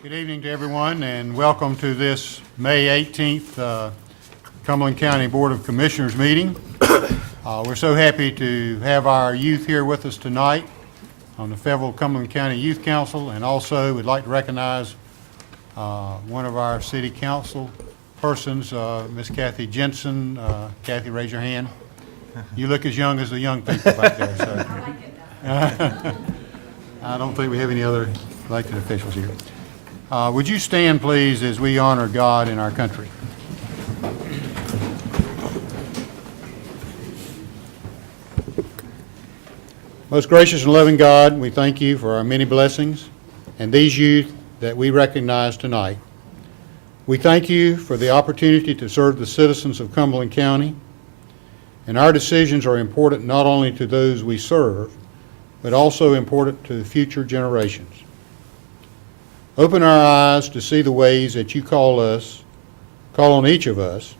Good evening to everyone, and welcome to this May 18th Cumberland County Board of Commissioners meeting. We're so happy to have our youth here with us tonight on the Fayetteville Cumberland County Youth Council, and also we'd like to recognize one of our city council persons, Miss Kathy Jensen. Kathy, raise your hand. You look as young as the young people back there. So. I don't think we have any other elected officials here. Would you stand, please, as we honor God in our country? Most gracious and loving God, we thank you for our many blessings and these youth that we recognize tonight. We thank you for the opportunity to serve the citizens of Cumberland County, and our decisions are important not only to those we serve, but also important to future generations. Open our eyes to see the ways that you call on each of us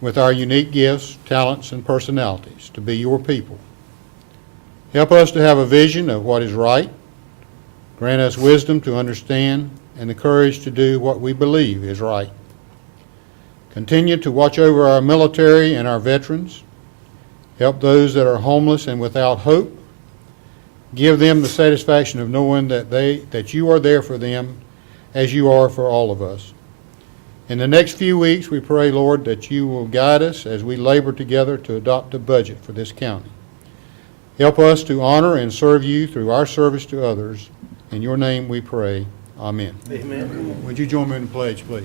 with our unique gifts, talents, and personalities to be your people. Help us to have a vision of what is right. Grant us wisdom to understand and the courage to do what we believe is right. Continue to watch over our military and our veterans. Help those that are homeless and without hope. Give them the satisfaction of knowing that you are there for them as you are for all of us. In the next few weeks, we pray, Lord, that you will guide us as we labor together to adopt a budget for this county. Help us to honor and serve you through our service to others. In your name we pray. Amen. Amen. Would you join me in the pledge, please?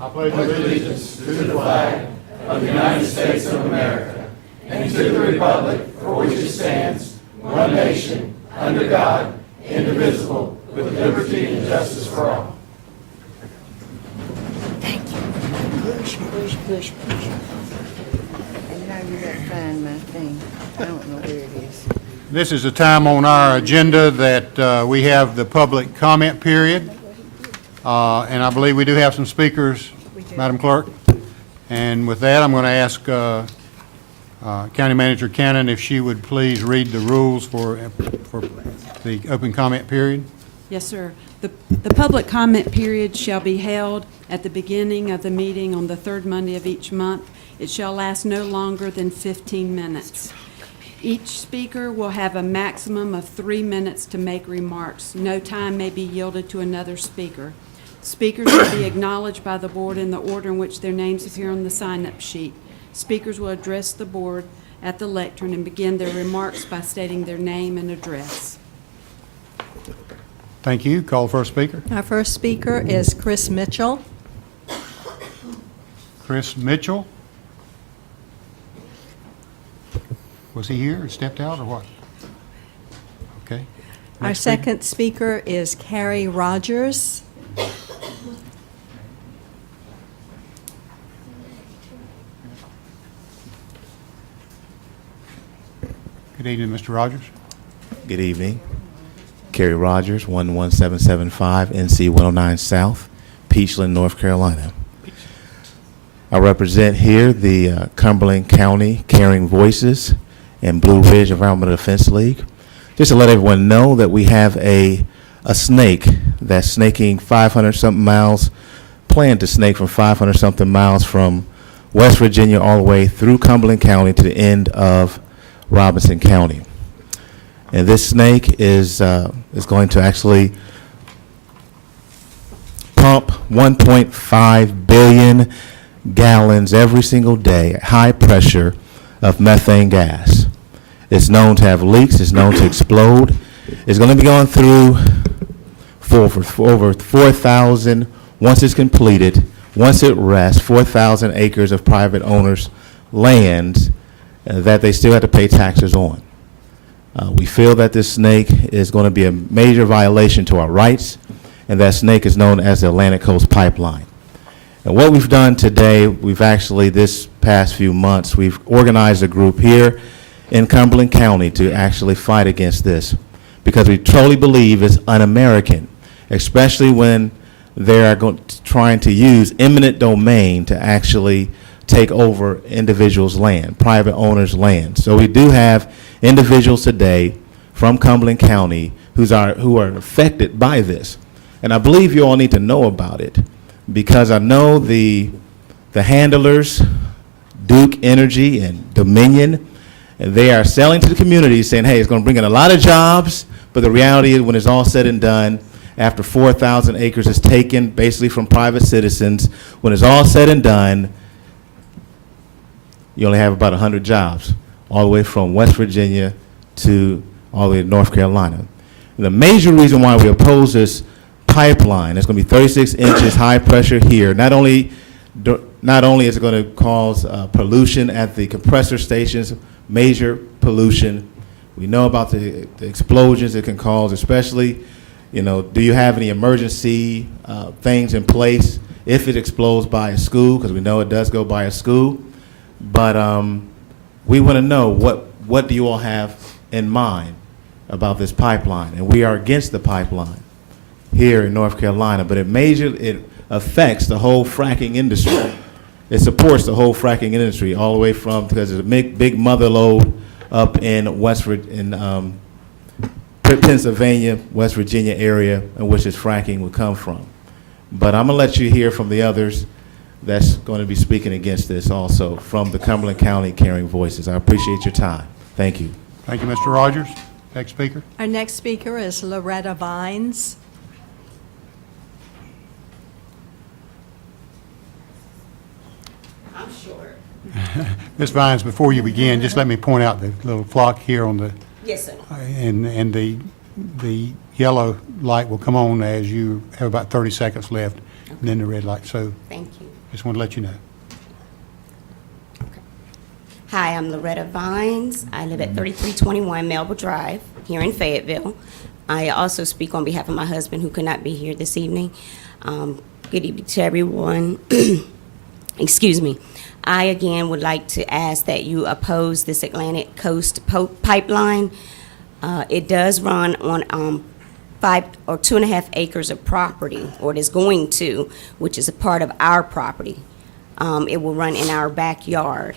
I pledge allegiance to the flag of the United States of America and to the republic for which it stands, one nation, under God, indivisible, with liberty and justice for all. Thank you. Push. And now you gotta find my thing. I don't know where it is. This is a time on our agenda that we have the public comment period. And I believe we do have some speakers, Madam Clerk. And with that, I'm going to ask County Manager Cannon if she would please read the rules for the open comment period. Yes, sir. The public comment period shall be held at the beginning of the meeting on the third Monday of each month. It shall last no longer than 15 minutes. Each speaker will have a maximum of 3 minutes to make remarks. No time may be yielded to another speaker. Speakers will be acknowledged by the board in the order in which their names appear on the sign-up sheet. Speakers will address the board at the lectern and begin their remarks by stating their name and address. Thank you. Call the first speaker. Our first speaker is Chris Mitchell. Chris Mitchell. Was he here or stepped out or what? Okay. Our Next speaker. second speaker is Carrie Rogers. Good evening, Mr. Rogers. Good evening. Kerry Rogers, 11775 NC 109 South, Peachland, North Carolina. I represent here the Cumberland County Caring Voices and Blue Ridge Environmental Defense League. Just to let everyone know that we have a snake that's snaking 500-something miles, planned to snake from 500-something miles from West Virginia all the way through Cumberland County to the end of Robinson County. And this snake is going to actually pump 1.5 billion gallons every single day at high pressure of methane gas. It's known to have leaks. It's known to explode. It's going to be going through for over 4,000, once it's completed, once it rests, 4,000 acres of private owners' land that they still have to pay taxes on. We feel that this snake is going to be a major violation to our rights, and that snake is known as the Atlantic Coast Pipeline. And what we've done today, we've actually, this past few months, we've organized a group here in Cumberland County to actually fight against this, because we totally believe it's un-American, especially when they are trying to use eminent domain to actually take over individuals' land, private owners' land. So we do have individuals today from Cumberland County who are affected by this. And I believe you all need to know about it, because I know the handlers, Duke Energy and Dominion, and they are selling to the community saying, hey, it's going to bring in a lot of jobs, but the reality is when it's all said and done, after 4,000 acres is taken basically from private citizens, when it's all said and done, you only have about 100 jobs, all the way from West Virginia to all the way to North Carolina. And the major reason why we oppose this pipeline, it's going to be 36 inches high pressure here. Not only is it going to cause pollution at the compressor stations, major pollution. We know about the explosions it can cause, especially, do you have any emergency things in place if it explodes by a school, because we know it does go by a school. But we want to know what do you all have in mind about this pipeline? And we are against the pipeline here in North Carolina, but it affects the whole fracking industry. It supports the whole fracking industry all the way from, because there's a big mother lode up in Pennsylvania, West Virginia area in which this fracking would come from. But I'm going to let you hear from the others that's going to be speaking against this also, from the Cumberland County Caring Voices. I appreciate your time. Thank you. Thank you, Mr. Rogers. Next speaker. Our next speaker is Loretta Vines. I'm short. Ms. Vines, before you begin, just let me point out the little clock here on the, Yes, sir. and the yellow light will come on as you have about 30 seconds left, and then the red light. So Thank you. just want to let you know. Hi, I'm Loretta Vines. I live at 3321 Melba Drive here in Fayetteville. I also speak on behalf of my husband, who could not be here this evening. Good evening to everyone. Excuse me. I, again, would like to ask that you oppose this Atlantic Coast pipeline. It does run on 5 or 2.5 acres of property, or it is going to, which is a part of our property. It will run in our backyard.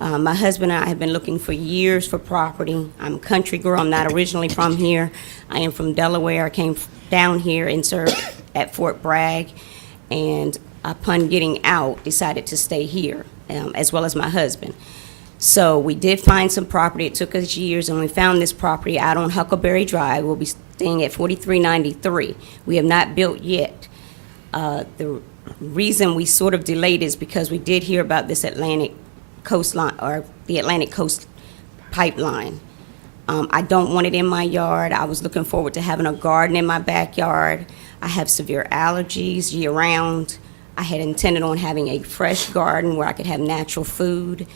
My husband and I have been looking for years for property. I'm a country girl. I'm not originally from here. I am from Delaware. I came down here and served at Fort Bragg, and upon getting out, decided to stay here, as well as my husband. So we did find some property. It took us years, and we found this property out on Huckleberry Drive. We'll be staying at 4393. We have not built yet. The reason we sort of delayed is because we did hear about this Atlantic coastline, or the Atlantic Coast pipeline. I don't want it in my yard. I was looking forward to having a garden in my backyard. I have severe allergies year-round. I had intended on having a fresh garden where I could have natural food.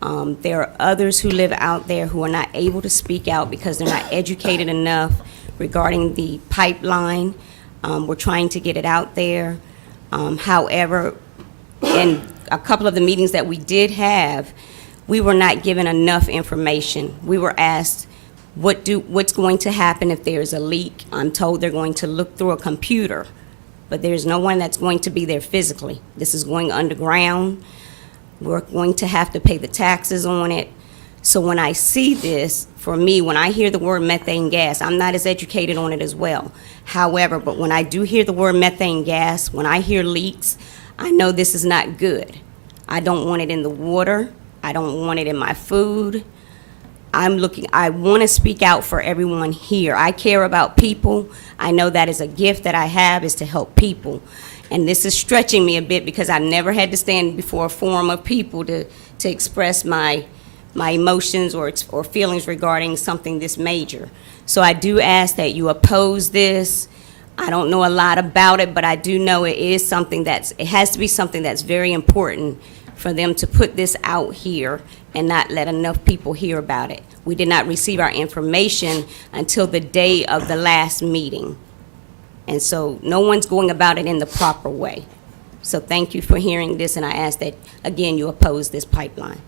There are others who live out there who are not able to speak out because they're not educated enough regarding the pipeline. We're trying to get it out there. However, in a couple of the meetings that we did have, we were not given enough information. We were asked, what's going to happen if there's a leak? I'm told they're going to look through a computer, but there's no one that's going to be there physically. This is going underground. We're going to have to pay the taxes on it. So when I see this, for me, when I hear the word methane gas, I'm not as educated on it as well. However, but when I do hear the word methane gas, when I hear leaks, I know this is not good. I don't want it in the water. I don't want it in my food. I want to speak out for everyone here. I care about people. I know that is a gift that I have, is to help people. And this is stretching me a bit because I've never had to stand before a forum of people to express my emotions or feelings regarding something this major. So I do ask that you oppose this. I don't know a lot about it, but I do know it is something it has to be something that's very important for them to put this out here and not let enough people hear about it. We did not receive our information until the day of the last meeting. And so no one's going about it in the proper way. So thank you for hearing this, and I ask that, again, you oppose this pipeline.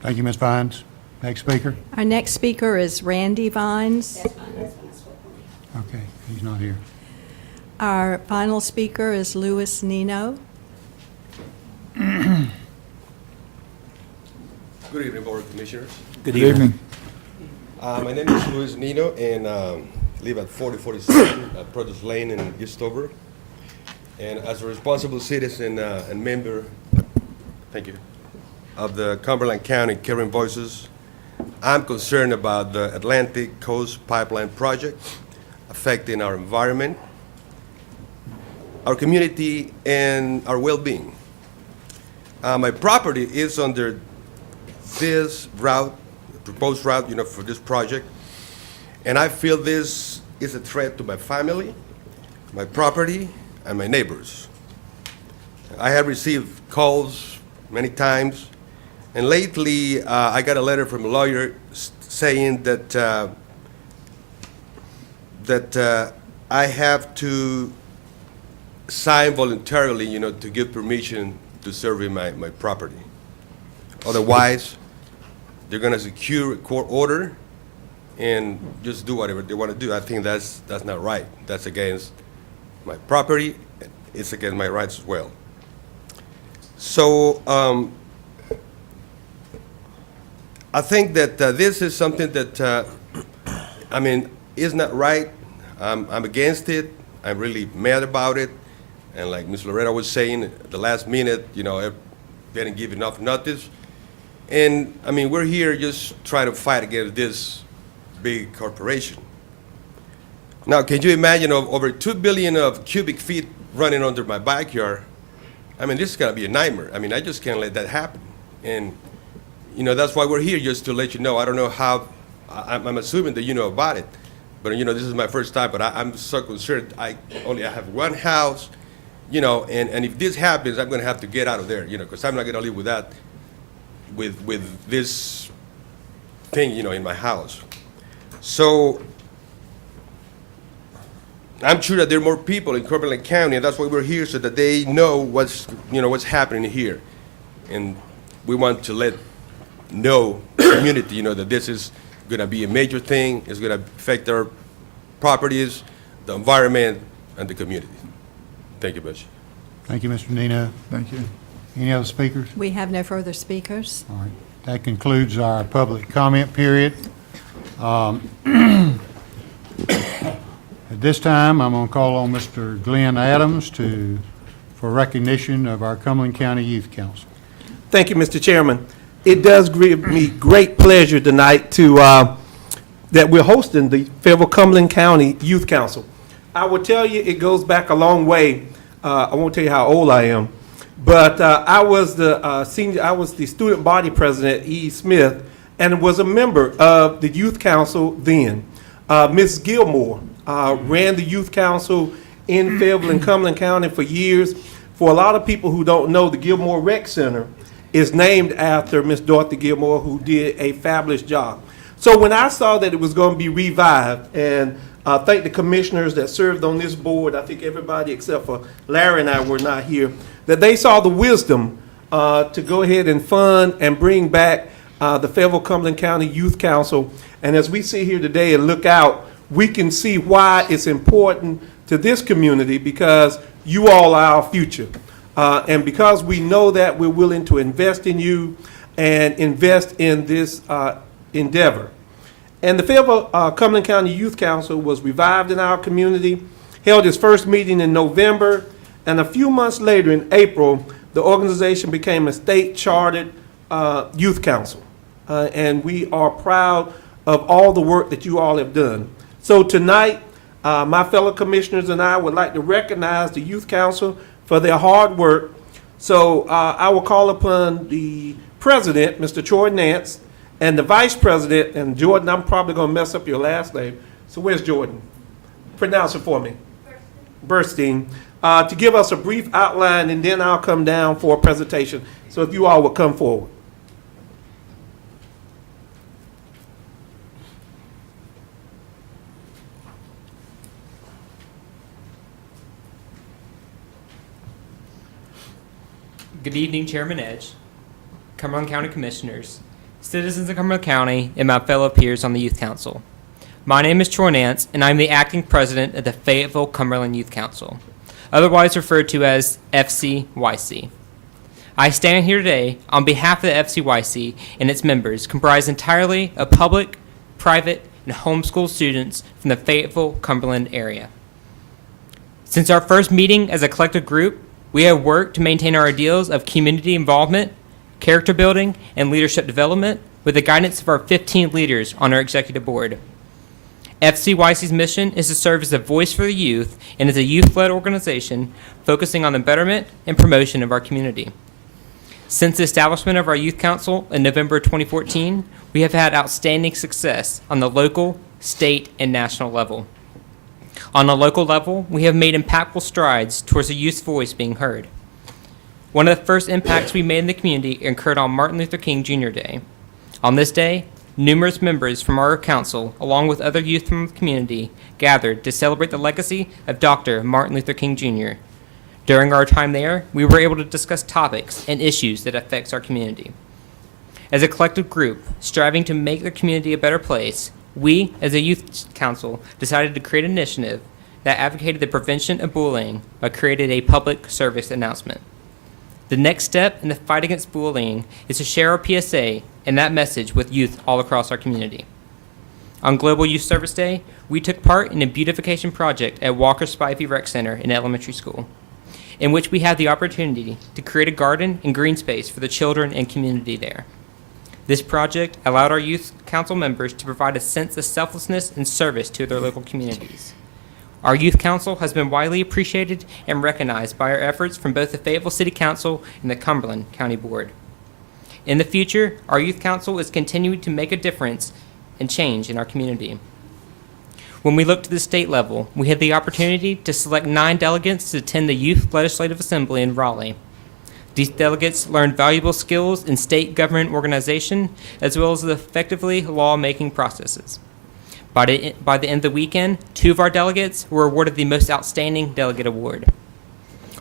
Thank you, Ms. Vines. Next speaker. Our next speaker is Randy Vines. That's my husband. I spoke on it. Okay, he's not here. Our final speaker is Louis Nino. Good evening, Board of Commissioners. Good evening. My name is Luis Nino, and live at 4047 Produce Lane in Eastover. And as a responsible citizen and member, thank you, of the Cumberland County Caring Voices, I'm concerned about the Atlantic Coast Pipeline project affecting our environment, our community, and our well-being. My property is under this route, proposed route, for this project, and I feel this is a threat to my family, my property, and my neighbors. I have received calls many times, and lately I got a letter from a lawyer saying that I have to sign voluntarily, to give permission to survey my property. Otherwise, they're going to secure a court order and just do whatever they want to do. I think that's not right. That's against my property. It's against my rights as well. So I think that this is something that, is not right. I'm against it. I'm really mad about it. And like Ms. Loretta was saying, at the last minute, they didn't give enough notice. And, we're here just trying to fight against this big corporation. Now, can you imagine over 2 billion of cubic feet running under my backyard? This is going to be a nightmare. I just can't let that happen. And, that's why we're here, just to let you know. I don't know how, I'm assuming that you know about it. But, this is my first time, but I'm so concerned. I have one house, and if this happens, I'm going to have to get out of there, because I'm not going to live with that, with this thing, in my house. So I'm sure that there are more people in Cumberland County, and that's why we're here, so that they know what's happening here. And we want to let the community, that this is going to be a major thing. It's going to affect our properties, the environment, and the community. Thank you, Butch. Thank you, Mr. Nino. Thank you. Any other speakers? We have no further speakers. All right. That concludes our public comment period. At this time, I'm going to call on Mr. Glenn Adams for recognition of our Cumberland County Youth Council. Thank you, Mr. Chairman. It does give me great pleasure tonight that we're hosting the Fayetteville Cumberland County Youth Council. I will tell you, it goes back a long way. I won't tell you how old I am, but I was the student body president at E. Smith, and was a member of the youth council then. Ms. Gilmore ran the youth council in Fayetteville and Cumberland County for years. For a lot of people who don't know, the Gilmore Rec Center is named after Miss Dorothy Gilmore, who did a fabulous job. So when I saw that it was going to be revived, and I thank the commissioners that served on this board, I think everybody except for Larry and I were not here, that they saw the wisdom to go ahead and fund and bring back the Fayetteville Cumberland County Youth Council. And as we sit here today and look out, we can see why it's important to this community, because you all are our future. And because we know that, we're willing to invest in you and invest in this endeavor. And the Fayetteville Cumberland County Youth Council was revived in our community, held its first meeting in November, and a few months later in April, the organization became a state-chartered youth council. And we are proud of all the work that you all have done. So tonight, my fellow commissioners and I would like to recognize the youth council for their hard work. So I will call upon the president, Mr. Troy Nance, and the vice president, and Jordan, I'm probably going to mess up your last name. So where's Jordan? Pronounce it for me. Burstein. To give us a brief outline, and then I'll come down for a presentation. So if you all would come forward. Good evening, Chairman Edge, Cumberland County Commissioners, citizens of Cumberland County, and my fellow peers on the Youth Council. My name is Troy Nance, and I'm the acting president of the Fayetteville Cumberland Youth Council, otherwise referred to as FCYC. I stand here today on behalf of the FCYC and its members, comprised entirely of public, private, and homeschool students from the Fayetteville, Cumberland area. Since our first meeting as a collective group, we have worked to maintain our ideals of community involvement, character building, and leadership development with the guidance of our 15 leaders on our executive board. FCYC's mission is to serve as a voice for the youth and as a youth-led organization focusing on the betterment and promotion of our community. Since the establishment of our Youth Council in November 2014, we have had outstanding success on the local, state, and national level. On a local level, we have made impactful strides towards the youth's voice being heard. One of the first impacts we made in the community occurred on Martin Luther King Jr. Day. On this day, numerous members from our council, along with other youth from the community, gathered to celebrate the legacy of Dr. Martin Luther King Jr. During our time there, we were able to discuss topics and issues that affects our community. As a collective group, striving to make the community a better place, we, as a youth council, decided to create an initiative that advocated the prevention of bullying by creating a public service announcement. The next step in the fight against bullying is to share our PSA and that message with youth all across our community. On Global Youth Service Day, we took part in a beautification project at Walker Spivey Rec Center in elementary school, in which we had the opportunity to create a garden and green space for the children and community there. This project allowed our youth council members to provide a sense of selflessness and service to their local communities. Our youth council has been widely appreciated and recognized by our efforts from both the Fayetteville City Council and the Cumberland County Board. In the future, our youth council is continuing to make a difference and change in our community. When we look to the state level, we had the opportunity to select 9 delegates to attend the Youth Legislative Assembly in Raleigh. These delegates learned valuable skills in state government organization, as well as the effectively law-making processes. By the end of the weekend, 2 of our delegates were awarded the Most Outstanding Delegate Award.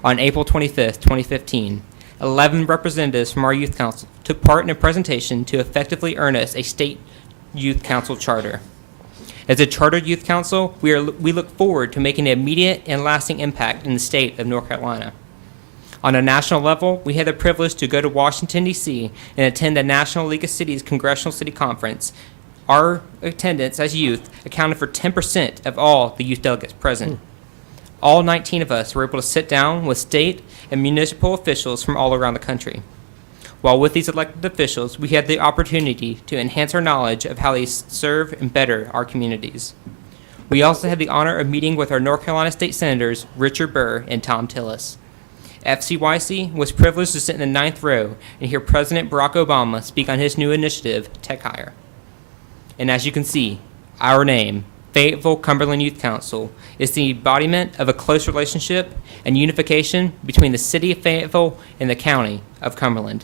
On April 25th, 2015, 11 representatives from our youth council took part in a presentation to effectively earn us a state youth council charter. As a chartered youth council, we look forward to making an immediate and lasting impact in the state of North Carolina. On a national level, we had the privilege to go to Washington, D.C. and attend the National League of Cities Congressional City Conference. Our attendance as youth accounted for 10% of all the youth delegates present. All 19 of us were able to sit down with state and municipal officials from all around the country. While with these elected officials, we had the opportunity to enhance our knowledge of how they serve and better our communities. We also had the honor of meeting with our North Carolina State Senators, Richard Burr and Tom Tillis. FCYC was privileged to sit in the 9th row and hear President Barack Obama speak on his new initiative, Tech Hire. And as you can see, our name, Fayetteville Cumberland Youth Council, is the embodiment of a close relationship and unification between the city of Fayetteville and the county of Cumberland.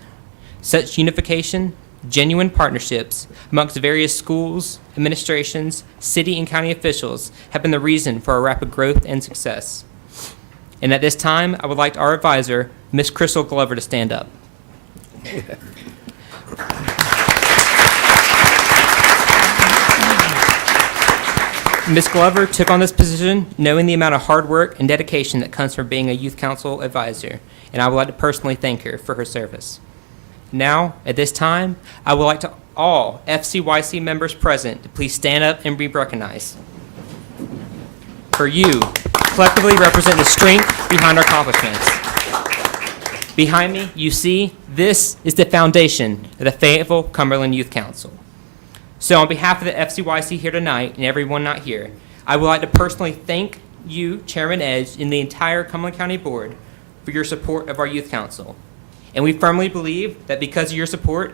Such unification, genuine partnerships amongst various schools, administrations, city and county officials have been the reason for our rapid growth and success. And at this time, I would like our advisor, Ms. Crystal Glover, to stand up. Ms. Glover took on this position knowing the amount of hard work and dedication that comes from being a youth council advisor, and I would like to personally thank her for her service. Now, at this time, I would like to all FCYC members present to please stand up and be recognized. For you, collectively represent the strength behind our accomplishments. Behind me, you see, this is the foundation of the Fayetteville Cumberland Youth Council. So on behalf of the FCYC here tonight and everyone not here, I would like to personally thank you, Chairman Edge, and the entire Cumberland County Board for your support of our Youth Council. And we firmly believe that because of your support,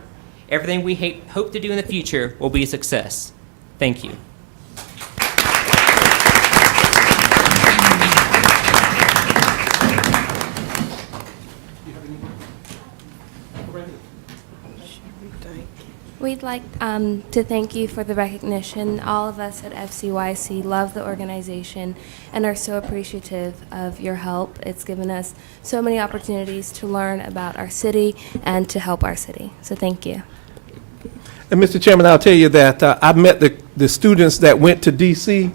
everything we hope to do in the future will be a success. Thank you. We'd like to thank you for the recognition. All of us at FCYC love the organization and are so appreciative of your help. It's given us so many opportunities to learn about our city and to help our city. So thank you. And Mr. Chairman, I'll tell you that I met the students that went to D.C.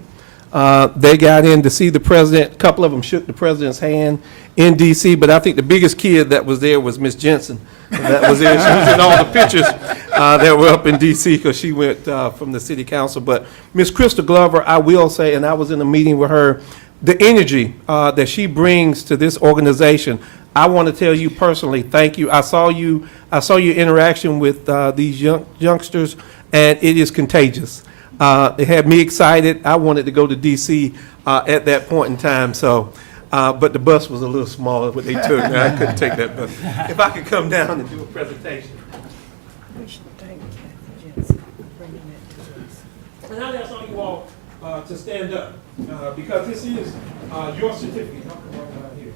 They got in to see the president. A couple of them shook the president's hand in D.C., but I think the biggest kid that was there was Miss Jensen. That was there. She was in all the pictures that were up in D.C. because she went from the city council. But Miss Crystal Glover, I will say, and I was in a meeting with her, the energy that she brings to this organization, I want to tell you personally, thank you. I saw your interaction with these youngsters, and it is contagious. It had me excited. I wanted to go to D.C. At that point in time, so, but the bus was a little smaller, what they took. I couldn't take that bus. If I could come down and do a presentation. We should thank Kathy Jensen for bringing that to us. And I'd ask all you all to stand up, because this is your certificate. I'll come right here.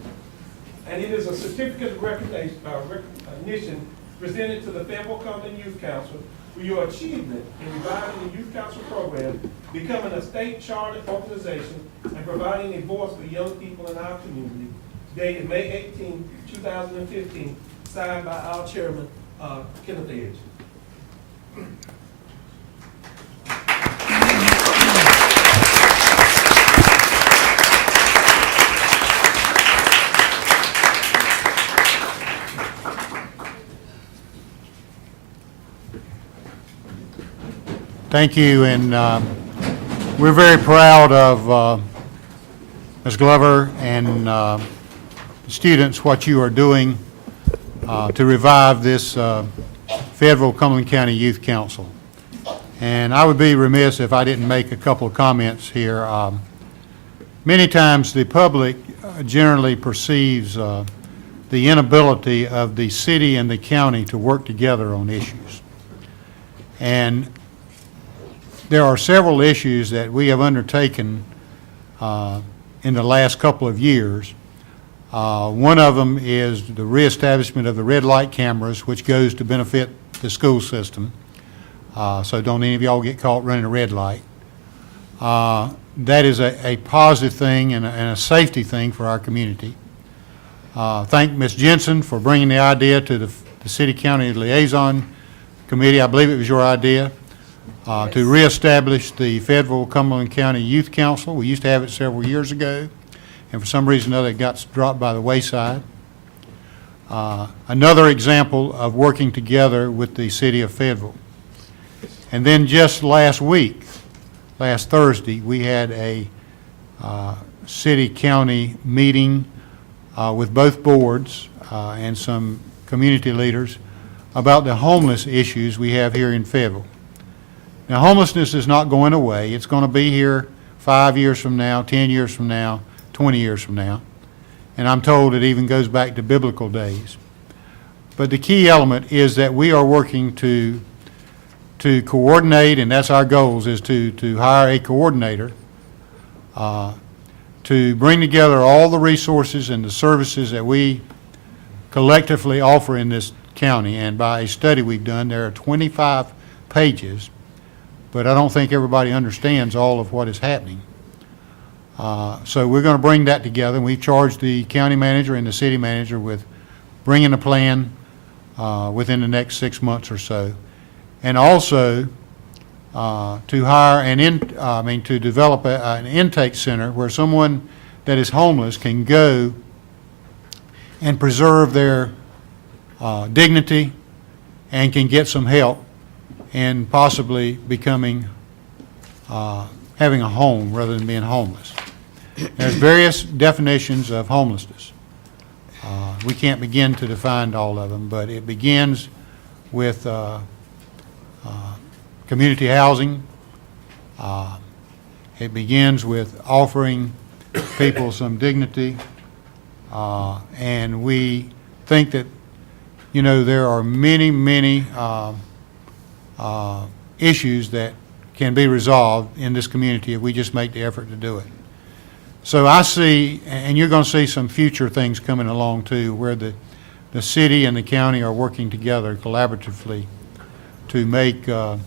And it is a certificate of recognition presented to the Fayetteville Cumberland Youth Council for your achievement in reviving the Youth Council program, becoming a state chartered organization, and providing a voice for young people in our community. Dated May 18, 2015, signed by our chairman, Kenneth Edge. Thank you, and we're very proud of Ms. Glover and students, what you are doing to revive this Fayetteville Cumberland County Youth Council. And I would be remiss if I didn't make a couple of comments here. Many times the public generally perceives the inability of the city and the county to work together on issues. And there are several issues that we have undertaken in the last couple of years. One of them is the reestablishment of the red light cameras, which goes to benefit the school system. So don't any of y'all get caught running a red light. That is a positive thing and a safety thing for our community. Thank Ms. Jensen for bringing the idea to the City-County Liaison Committee. I believe it was your idea. To reestablish the Fayetteville Cumberland County Youth Council. We used to have it several years ago, and for some reason or other it got dropped by the wayside. Another example of working together with the city of Fayetteville. And then just last Thursday, we had a city-county meeting with both boards and some community leaders about the homeless issues we have here in Fayetteville. Now, homelessness is not going away. It's going to be here 5 years from now, 10 years from now, 20 years from now. And I'm told it even goes back to biblical days. But the key element is that we are working to coordinate, and that's our goals, is to hire a coordinator to bring together all the resources and the services that we collectively offer in this county. And by a study we've done, there are 25 pages, but I don't think everybody understands all of what is happening. So we're going to bring that together. We've charged the county manager and the city manager with bringing a plan within the next 6 months or so, and also to hire to develop an intake center where someone that is homeless can go and preserve their dignity and can get some help and possibly becoming, having a home rather than being homeless. There's various definitions of homelessness. We can't begin to define all of them, but it begins with community housing. It begins with offering people some dignity, and we think that, you know, there are many issues that can be resolved in this community if we just make the effort to do it. So I see, and you're going to see some future things coming along too, where the city and the county are working together collaboratively to make our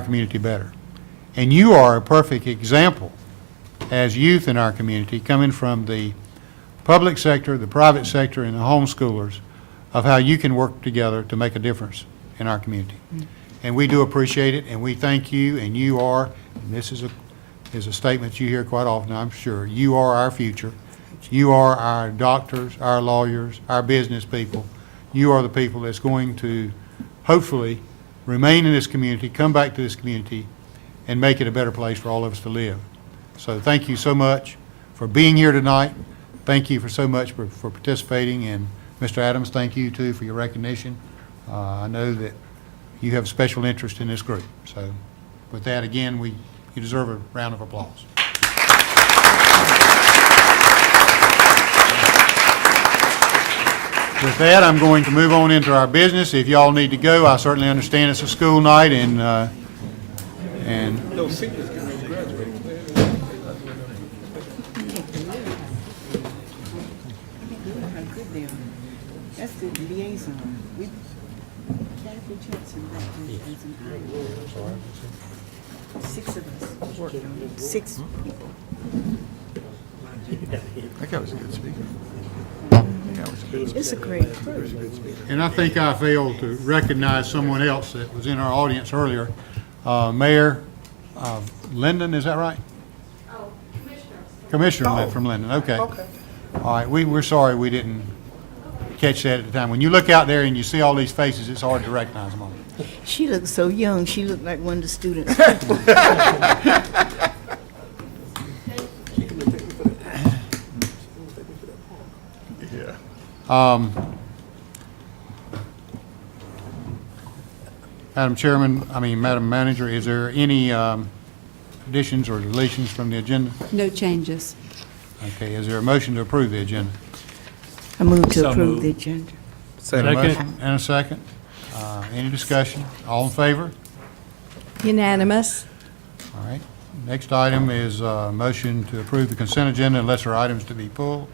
community better. And you are a perfect example as youth in our community, coming from the public sector, the private sector, and the homeschoolers, of how you can work together to make a difference in our community. And we do appreciate it, and we thank you, and you are, and this is is a statement you hear quite often, I'm sure. You are our future. You are our doctors, our lawyers, our business people. You are the people that's going to hopefully remain in this community, come back to this community, and make it a better place for all of us to live. So thank you so much for being here tonight. Thank you for so much for participating. And Mr. Adams, thank you too for your recognition. I know that you have special interest in this group. So with that, again, you deserve a round of applause. With that, I'm going to move on into our business. If y'all need to go, I certainly understand it's a school night and Those seniors can graduate. How good they are. That's the liaison. Kathy Jensen back there as an iron. 6 of us worked on it. 6 people. That guy was a good speaker. It's a great crew. And I think I failed to recognize someone else that was in our audience earlier. Mayor Linden, is that right? Oh, Commissioner from Linden, okay. All right, we're sorry we didn't catch that at the time. When you look out there and you see all these faces, it's hard to recognize them all. She looked so young. She looked like one of the students. Madam Manager, is there any additions or deletions from the agenda? No changes. Okay, is there a motion to approve the agenda? I move to approve the agenda. Got a motion and a second. Any discussion? All in favor? Unanimous. All right. Next item is motion to approve the consent agenda unless there are items to be pulled.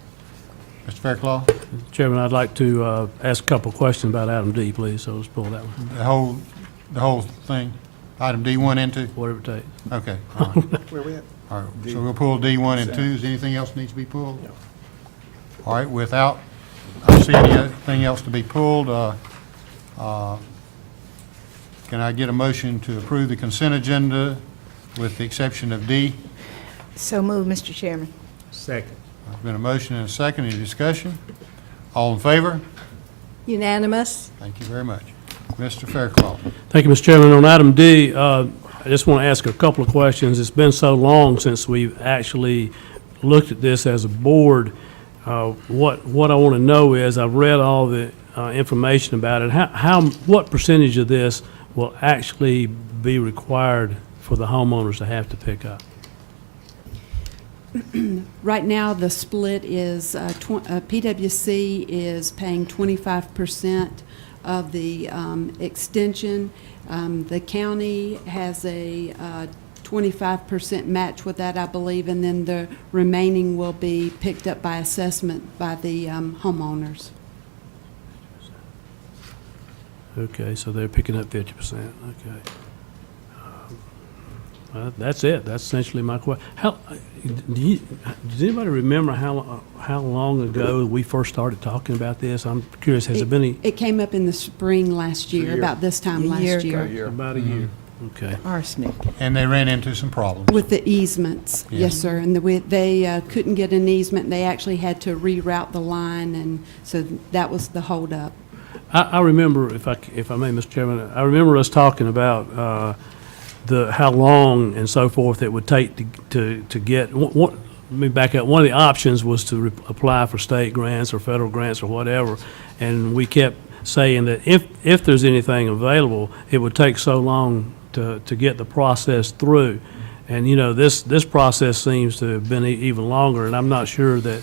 Mr. Fairclough, Chairman, I'd like to ask a couple of questions about item D, please, so let's pull that one, the whole thing, item D1 and 2? whatever it takes. Okay, all right. Where we at? All right, so we'll pull D1 and 2. Is anything else needs to be pulled? All right, without, I see anything else to be pulled, can I get a motion to approve the consent agenda with the exception of D? So move, Mr. Chairman. Second. There's been a motion and a second. Any discussion? All in favor? Unanimous. Thank you very much. Mr. Fairclough. Thank you, Mr. Chairman. On item D, I just want to ask a couple of questions. It's been so long since we've actually looked at this as a board. What I want to know is, I've read all the information about it. What percentage of this will actually be required for the homeowners to have to pick up? Right now, the split is, PwC is paying 25% of the extension. The county has a 25% match with that, I believe, and then the remaining will be picked up by assessment by the homeowners. Okay, so they're picking up 50%, okay. That's it. That's essentially my question. Does anybody remember how long ago we first started talking about this? I'm curious. Has there been any? It came up in the spring last year, about this time last year. About a year. Okay. Arsenic. And they ran into some problems. With the easements, yes, sir. And they couldn't get an easement. They actually had to reroute the line, and so that was the holdup. I remember, if I may, Mr. Chairman, I remember us talking about how long and so forth it would take to get. Let me back up. One of the options was to apply for state grants or federal grants or whatever, and we kept saying that if there's anything available, it would take so long to get the process through. And this process seems to have been even longer, and I'm not sure that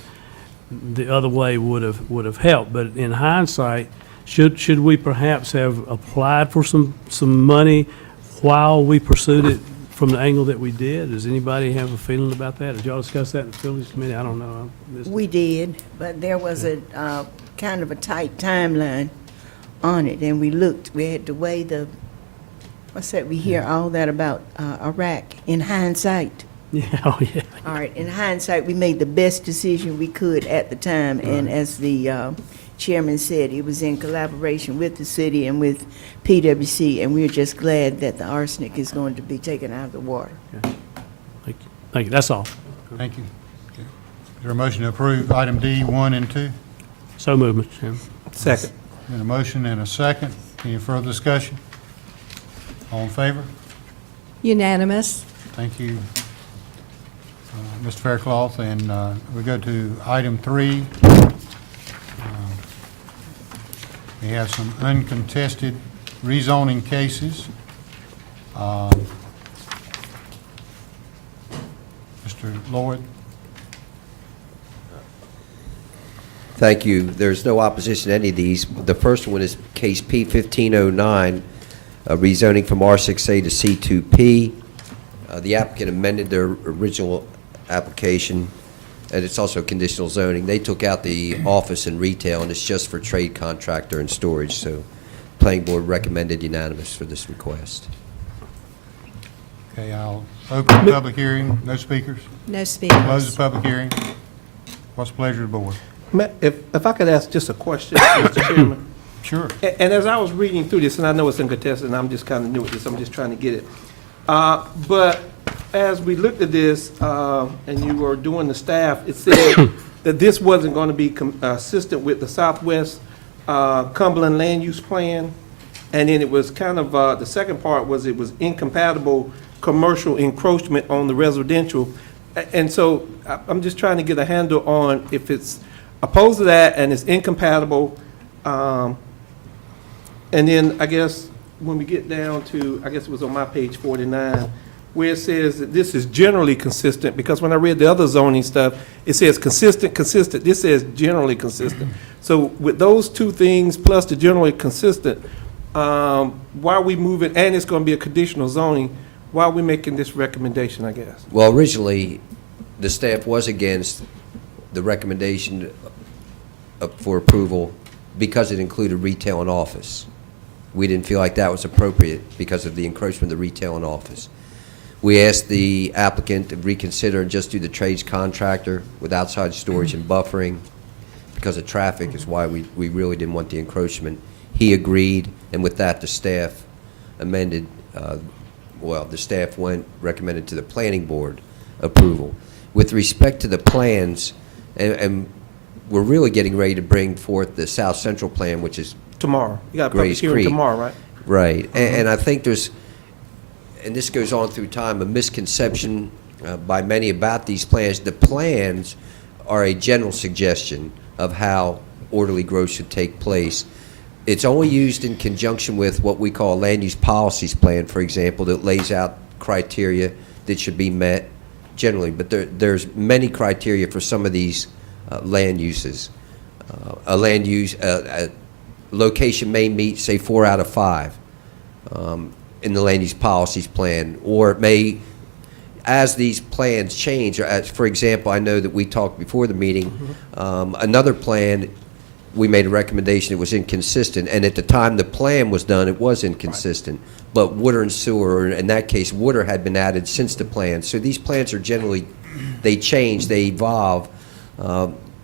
the other way would have helped. But in hindsight, should we perhaps have applied for some money while we pursued it from the angle that we did? Does anybody have a feeling about that? Did y'all discuss that in the Facilities Committee? I don't know. We did, but there was a kind of a tight timeline on it, and we looked. We had to weigh we hear all that about Iraq in hindsight. Yeah, oh yeah. All right, in hindsight, we made the best decision we could at the time, and as the chairman said, it was in collaboration with the city and with PwC, and we're just glad that the arsenic is going to be taken out of the water. Okay. Thank you. Thank you, that's all. Thank you. Okay. Is there a motion to approve item D, 1 and 2? So moved, Mr. Chairman. Second. And a motion and a second. Any further discussion? All in favor? Unanimous. Thank you, Mr. Faircloth. And we go to item 3. We have some uncontested rezoning cases. Mr. Lloyd? Thank you. There's no opposition to any of these. The first one is case P-1509, rezoning from R6A to C2P. The applicant amended their original application, and it's also conditional zoning. They took out the office and retail, and it's just for trade contractor and storage. So planning board recommended unanimous for this request. Okay, I'll open the public hearing. No speakers? No speakers. Close the public hearing. What's the pleasure of the board? If I could ask just a question, Mr. Chairman. Sure. And as I was reading through this, and I know it's uncontested, and I'm just kind of new at this, I'm just trying to get it. But as we looked at this, and you were doing the staff, it said that this wasn't going to be consistent with the Southwest Cumberland Land Use Plan. And then it was kind of, the second part was it was incompatible commercial encroachment on the residential. And so I'm just trying to get a handle on if it's opposed to that and it's incompatible. And then I guess when we get down to, I guess it was on my page 49, where it says that this is generally consistent, because when I read the other zoning stuff, it says consistent. This says generally consistent. So with those two things plus the generally consistent, why are we moving, and it's going to be a conditional zoning, why are we making this recommendation, I guess? Well, originally, the staff was against the recommendation for approval because it included retail and office. We didn't feel like that was appropriate because of the encroachment of the retail and office. We asked the applicant to reconsider and just do the trades contractor with outside storage and buffering because of traffic is why we really didn't want the encroachment. He agreed, and with that, the staff amended, the staff recommended to the planning board approval. With respect to the plans, and we're really getting ready to bring forth the South Central plan, which is Tomorrow. You got a public Grace hearing Creek. tomorrow, right? Right, and I think there's, and this goes on through time, a misconception by many about these plans. The plans are a general suggestion of how orderly growth should take place. It's only used in conjunction with what we call a land use policies plan, for example, that lays out criteria that should be met generally. But there's many criteria for some of these land uses. A land use, a location may meet, say, 4 out of 5 in the land use policies plan, or it may, as these plans change, or as, for example, I know that we talked before the meeting, another plan, we made a recommendation it was inconsistent, and at the time the plan was done, it was inconsistent. Right. But water and sewer, or in that case, water had been added since the plan. So these plans are generally, they change, they evolve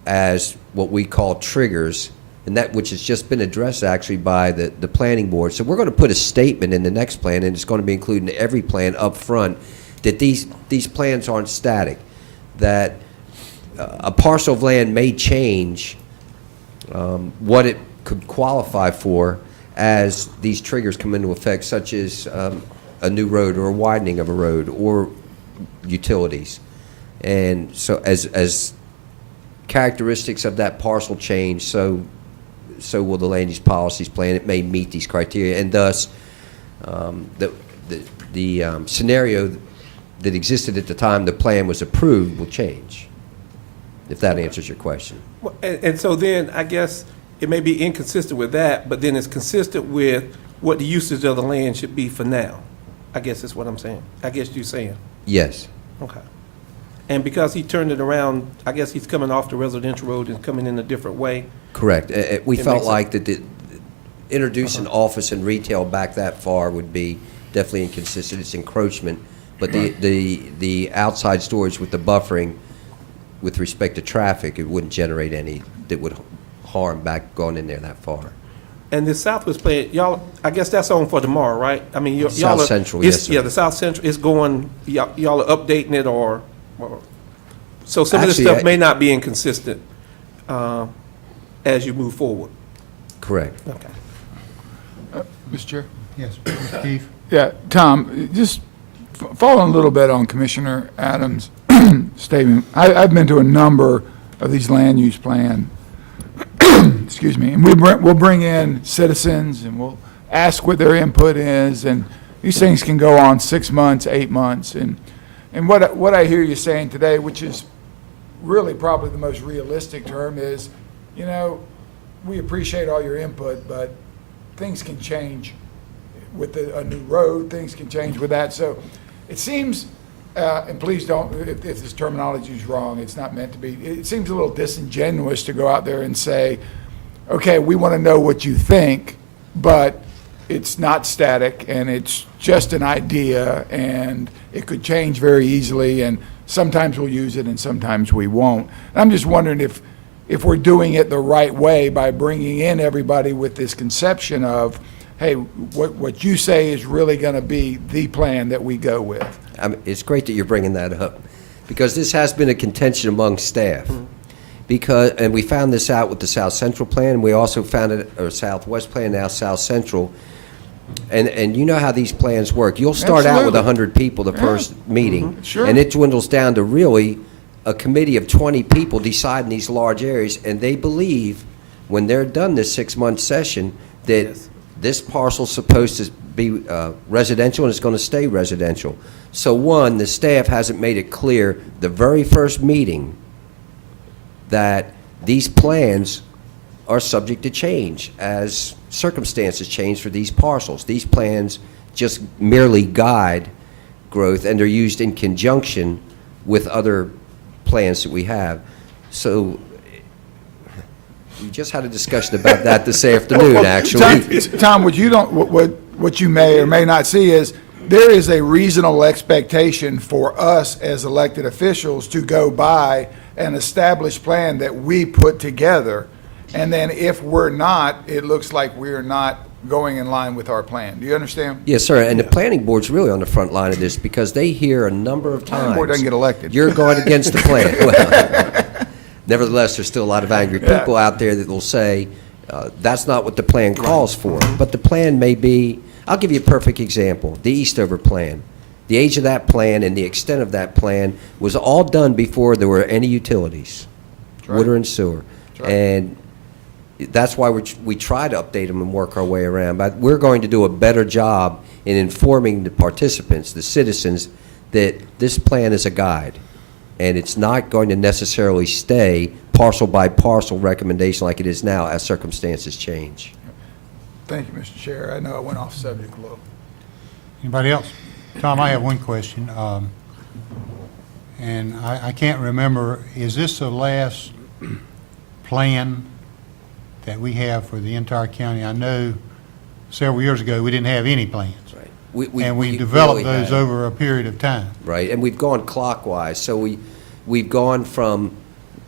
as what we call triggers, and that which has just been addressed actually by the planning board. So we're going to put a statement in the next plan, and it's going to be included in every plan up front, that these plans aren't static, that a parcel of land may change what it could qualify for as these triggers come into effect, such as a new road or a widening of a road or utilities. And so as characteristics of that parcel change, so will the land use policies plan. It may meet these criteria, and thus the scenario that existed at the time the plan was approved will change, if that answers your question. Well, and so then I guess it may be inconsistent with that, but then it's consistent with what the usage of the land should be for now. I guess that's what I'm saying. I guess you're saying. Yes. Okay. And because he turned it around, I guess he's coming off the residential road and coming in a different way. Correct. We It felt makes like that introducing office and retail back that far would be definitely inconsistent. It's encroachment. But the outside storage with the buffering with respect to traffic, it wouldn't generate any that would harm back going in there that far. And the Southwest plan, y'all, I guess that's on for tomorrow, right? I mean, y'all South are, Central, it's- yes, sir. Yeah, the South Central is going, y'all are updating it, or So some of this Actually, stuff may not be inconsistent as you move forward. Correct. Okay. Mr. Chair? Yes, Mr. Keefe? Yeah, Tom, just following a little bit on Commissioner Adams' statement, I've been to a number of these land use plan, excuse me, and we'll bring in citizens and we'll ask what their input is, and these things can go on 6 months, 8 months, and what I hear you saying today, which is really probably the most realistic term, is, you know, we appreciate all your input, but things can change with a new road, things can change with that. So it seems, and please don't, if this terminology is wrong, it's not meant to be, it seems a little disingenuous to go out there and say, okay, we want to know what you think, but it's not static and it's just an idea and it could change very easily, and sometimes we'll use it and sometimes we won't. And I'm just wondering if we're doing it the right way by bringing in everybody with this conception of, hey, what you say is really going to be the plan that we go with. It's great that you're bringing that up, because this has been a contention among staff. And we found this out with the South Central plan, and we also found it, or Southwest plan, now South Central. And you know how these plans work. You'll start out with 100 people the first meeting, Sure. and it dwindles down to really a committee of 20 people deciding these large areas, and they believe when they're done this 6-month session that this parcel's supposed to be residential and it's going to stay residential. So one, the staff hasn't made it clear the very first meeting that these plans are subject to change as circumstances change for these parcels. These plans just merely guide growth, and they're used in conjunction with other plans that we have. So we just had a discussion about that this afternoon, actually. Tom, what you may or may not see is there is a reasonable expectation for us as elected officials to go by an established plan that we put together. And then if we're not, it looks like we're not going in line with our plan. Do you understand? Yes, sir. And the planning board's really on the front line of this, because they hear a number of times. Planning board doesn't get elected. You're going against the plan. Well, nevertheless, there's still a lot of angry people out there that will say, that's not what the plan calls for. But the plan may be, I'll give you a perfect example, the Eastover plan. The age of that plan and the extent of that plan was all done before there were any utilities, water and sewer. And that's why we try to update them and work our way around. But we're going to do a better job in informing the participants, the citizens, that this plan is a guide. And it's not going to necessarily stay parcel by parcel recommendation like it is now as circumstances change. Thank you, Mr. Chair. I know I went off subject a little. Anybody else? Tom, I have one question. And I can't remember, is this the last plan that we have for the entire county? I know several years ago we didn't have any plans. Right. And we developed really those have. over a period of time. Right, and we've gone clockwise. So we've gone from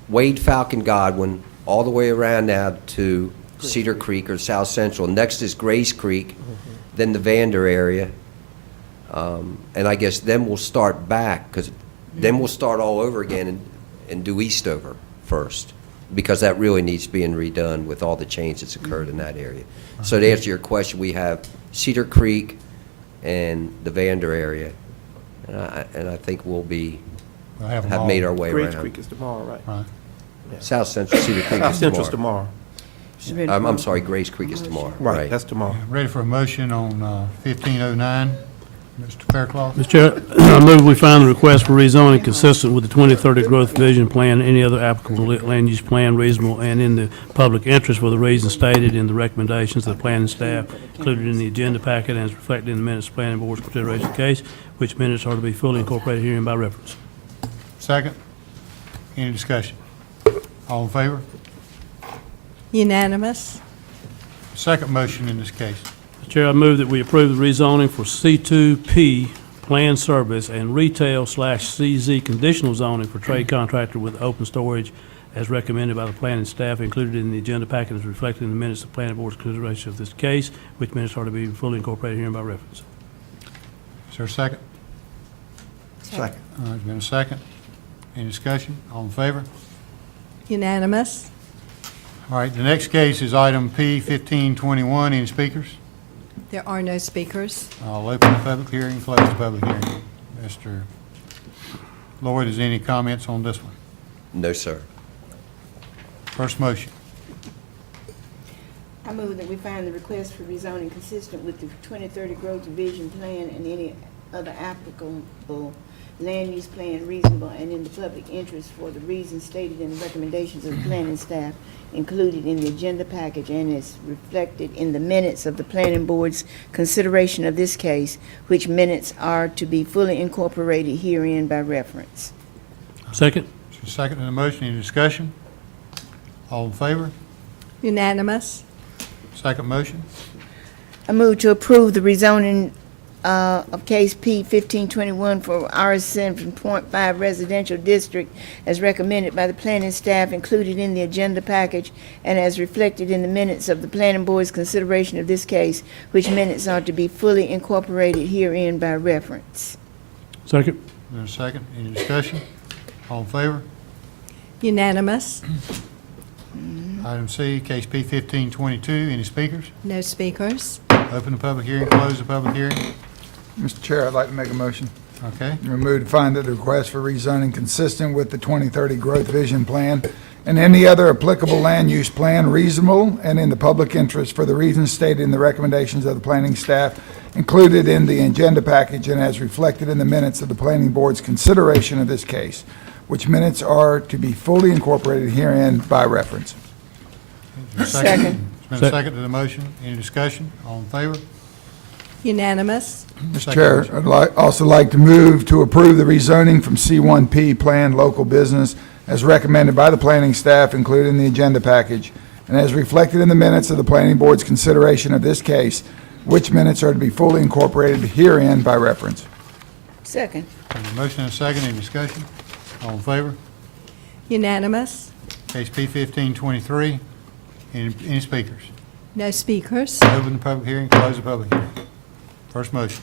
Wade, Falcon, Godwin, all the way around now to Cedar Creek or South Central. Next is Grays Creek, then the Vander area. And I guess then we'll start back, because then we'll start all over again and do Eastover first, because that really needs being redone with all the change that's occurred in that area. So to answer your question, we have Cedar Creek and the Vander area, and I think we'll have made our way Grays around. Creek is tomorrow, right? Right. South Central, Cedar Creek South is Central's tomorrow. tomorrow. I'm sorry, Grays Creek is tomorrow. Right, that's tomorrow. Ready for a motion on 1509? Mr. Fairclough? Mr. Chair, I move we find the request for rezoning consistent with the 2030 Growth Vision Plan, any other applicable land use plan reasonable and in the public interest for the reasons stated in the recommendations of the planning staff included in the agenda packet and as reflected in the minutes of planning board's consideration of the case, which minutes are to be fully incorporated herein by reference. Second? Any discussion? All in favor? Unanimous. Second motion in this case. Mr. Chair, I move that we approve the rezoning for C2P Plan Service and Retail/CZ conditional zoning for trade contractor with open storage as recommended by the planning staff included in the agenda packet as reflected in the minutes of planning board's consideration of this case, which minutes are to be fully incorporated herein by reference. Is there a second? Second. There's been a second. Any discussion? All in favor? Unanimous. All right, the next case is item P 1521. Any speakers? There are no speakers. I'll open the public hearing, close the public hearing. Mr. Lloyd, is any comments on this one? No, sir. First motion. I move that we find the request for rezoning consistent with the 2030 Growth Division Plan and any other applicable land use plan reasonable and in the public interest for the reasons stated in the recommendations of the planning staff included in the agenda package and is reflected in the minutes of the planning board's consideration of this case, which minutes are to be fully incorporated herein by reference. Second? Second to the motion. Any discussion? All in favor? Unanimous. Second motion. I move to approve the rezoning of case P 1521 for R7.5 residential district as recommended by the planning staff included in the agenda package and as reflected in the minutes of the planning board's consideration of this case, which minutes are to be fully incorporated herein by reference. Second? There's a second. Any discussion? All in favor? Unanimous. Item C, case P 1522. Any speakers? No speakers. Open the public hearing, close the public hearing. Mr. Chair, I'd like to make a motion. Okay. We move to find that the request for rezoning consistent with the 2030 Growth Vision Plan and any other applicable land use plan reasonable and in the public interest for the reasons stated in the recommendations of the planning staff included in the agenda package and as reflected in the minutes of the planning board's consideration of this case, which minutes are to be fully incorporated herein by reference. Second. It's been a second to the motion. Any discussion? All in favor? Unanimous. Mr. Chair, I'd also like to move to approve the rezoning from C1P Planned Local Business as recommended by the planning staff included in the agenda package and as reflected in the minutes of the planning board's consideration of this case, which minutes are to be fully incorporated herein by reference. Second. A motion and a second. Any discussion? All in favor? Unanimous. Case P 1523. Any speakers? No speakers. Open the public hearing, close the public hearing. First motion.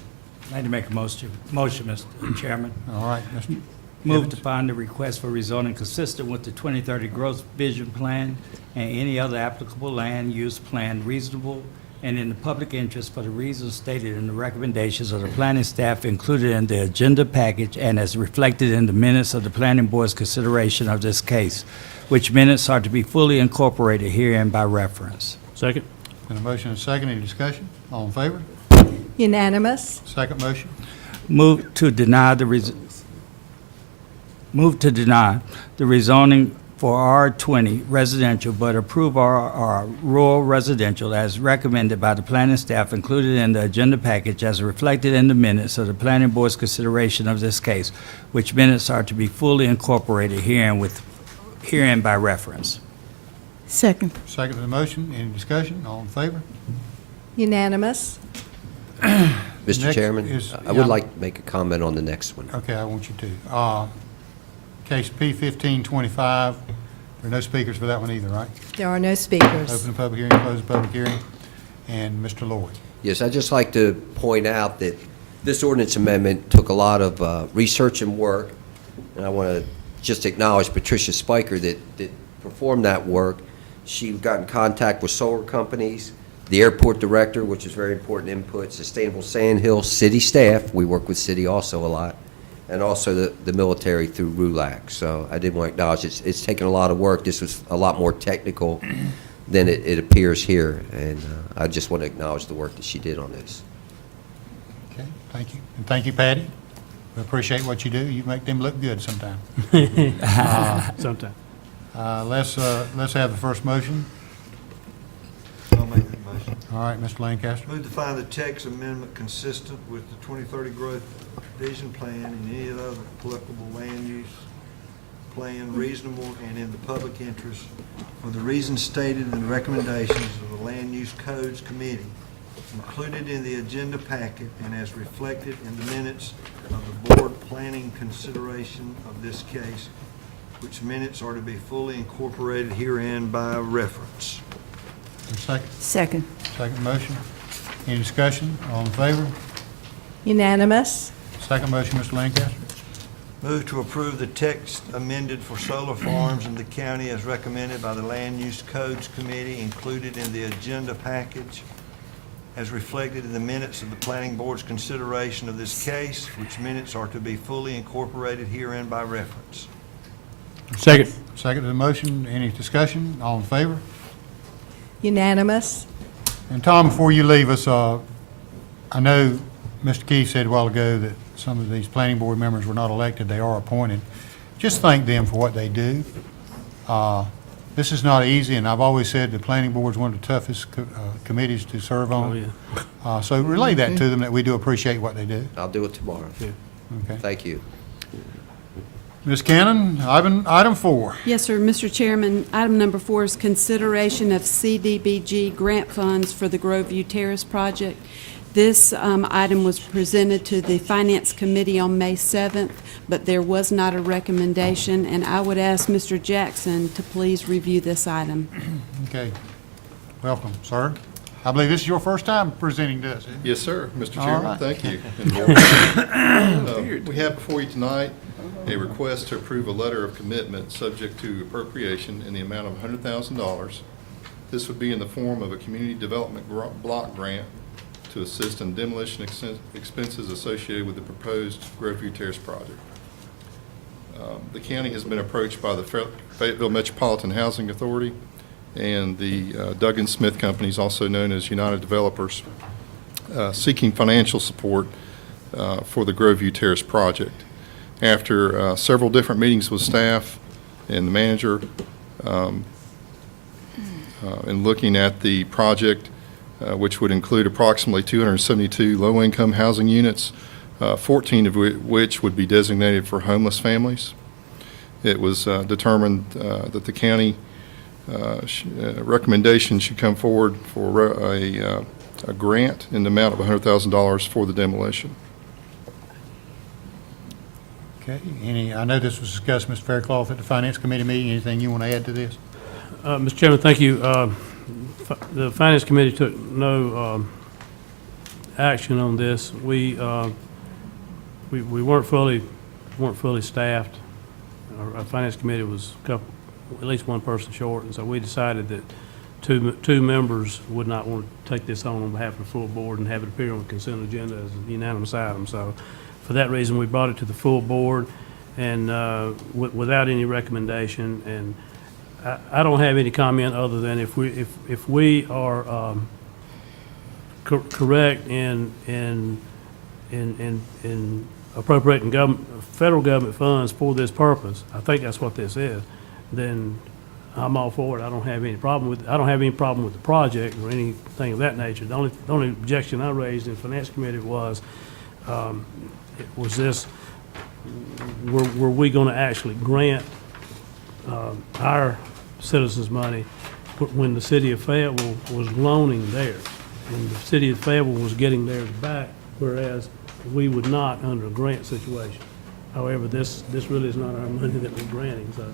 I'd like to make a motion, Mr. Chairman. All right, Mr. Move to Gibbons. find the request for rezoning consistent with the 2030 Growth Vision Plan and any other applicable land use plan reasonable and in the public interest for the reasons stated in the recommendations of the planning staff included in the agenda package and as reflected in the minutes of the planning board's consideration of this case, which minutes are to be fully incorporated herein by reference. Second? And a motion and a second. Any discussion? All in favor? Unanimous. Second motion. Move to deny the rezoning for R20 residential, but approve our rural residential as recommended by the planning staff included in the agenda package as reflected in the minutes of the planning board's consideration of this case, which minutes are to be fully incorporated herein by reference. Second. Second to the motion. Any discussion? All in favor? Unanimous. Mr. Next Chairman, is- I would like to make a comment on the next one. Okay, I want you to. Case P 1525. There are no speakers for that one either, right? There are no speakers. Open the public hearing, close the public hearing. And Mr. Lloyd. Yes, I'd just like to point out that this ordinance amendment took a lot of research and work, and I want to just acknowledge Patricia Spiker that performed that work. She got in contact with solar companies, the airport director, which is very important input, Sustainable Sand Hill, city staff, we work with city also a lot, and also the military through RULAC. So I did want to acknowledge it's taken a lot of work. This was a lot more technical than it appears here, and I just want to acknowledge the work that she did on this. Okay, thank you. And thank you, Patty. We appreciate what you do. You make them look good sometimes. Sometime. Let's have the first motion. I'll make that motion. All right, Mr. Lancaster. Move to find the text amendment consistent with the 2030 Growth Vision Plan and any other applicable land use plan reasonable and in the public interest for the reasons stated in the recommendations of the Land Use Codes Committee included in the agenda packet and as reflected in the minutes of the board planning consideration of this case, which minutes are to be fully incorporated herein by reference. Second. Second. Second motion. Any discussion? All in favor? Unanimous. Second motion, Mr. Lancaster. Move to approve the text amended for solar farms in the county as recommended by the Land Use Codes Committee, included in the agenda package, as reflected in the minutes of the Planning Board's consideration of this case, which minutes are to be fully incorporated herein by reference. Second. Second to the motion. Any discussion? All in favor? Unanimous. And Tom, before you leave us, I know Mr. Keith said a while ago that some of these planning board members were not elected, they are appointed. Just thank them for what they do. This is not easy, and I've always said the planning board is one of the toughest committees to serve on. So relay that to them, that we do appreciate what they do. I'll do it tomorrow. Okay. Thank you. Ms. Cannon, item 4. Yes, sir. Mr. Chairman, item number 4 is consideration of CDBG grant funds for the Groveview Terrace project. This item was presented to the Finance Committee on May 7th, but there was not a recommendation, and I would ask Mr. Jackson to please review this item. Okay. Welcome, sir. I believe this is your first time presenting this. Isn't it? Yes, sir, Mr. All Chairman, right. thank you. We have before you tonight a request to approve a letter of commitment subject to appropriation in the amount of $100,000. This would be in the form of a community development block grant to assist in demolition expenses associated with the proposed Groveview Terrace project. The county has been approached by the Fayetteville Metropolitan Housing Authority and the Duggan Smith Companies, also known as United Developers, seeking financial support for the Groveview Terrace project. After several different meetings with staff and the manager, and looking at the project, which would include approximately 272 low-income housing units, 14 of which would be designated for homeless families. It was determined that the county recommendation should come forward for a grant in the amount of $100,000 for the demolition. Okay. I know this was discussed, Mr. Faircloth, at the Finance Committee meeting. Anything you want to add to this? Mr. Chairman, thank you. The Finance Committee took no action on this. We weren't fully staffed. Our Finance Committee was at least one person short, and so we decided that two members would not want to take this on behalf of the full board and have it appear on the consent agenda as a unanimous item. So for that reason, we brought it to the full board and without any recommendation. And I don't have any comment other than if we are correct in appropriating federal government funds for this purpose, I think that's what this is, then I'm all for it. I don't have any problem with the project or anything of that nature. The only objection I raised in the Finance Committee was this: were we going to actually grant our citizens money when the city of Fayetteville was loaning theirs, and the city of Fayetteville was getting theirs back, whereas we would not under a grant situation. However, this really is not our money that we're granting, so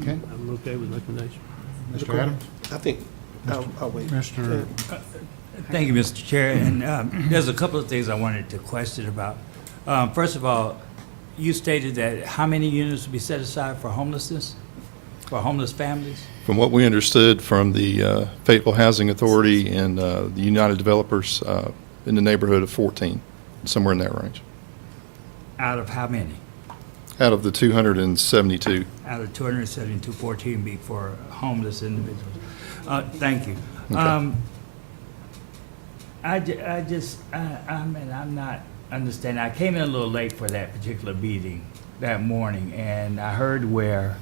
Okay. I'm okay with the recommendation. Mr. Adams? I think, I'll wait. Mr. Thank you, Mr. Chair. And there's a couple of things I wanted to question about. First of all, you stated that how many units would be set aside for homelessness, for homeless families? From what we understood from the Fayetteville Housing Authority and the United Developers, in the neighborhood of 14, somewhere in that range. Out of how many? Out of the 272. Out of 272, 14 be for homeless individuals. Thank you. Okay. I'm not understanding. I came in a little late for that particular meeting that morning, and I heard where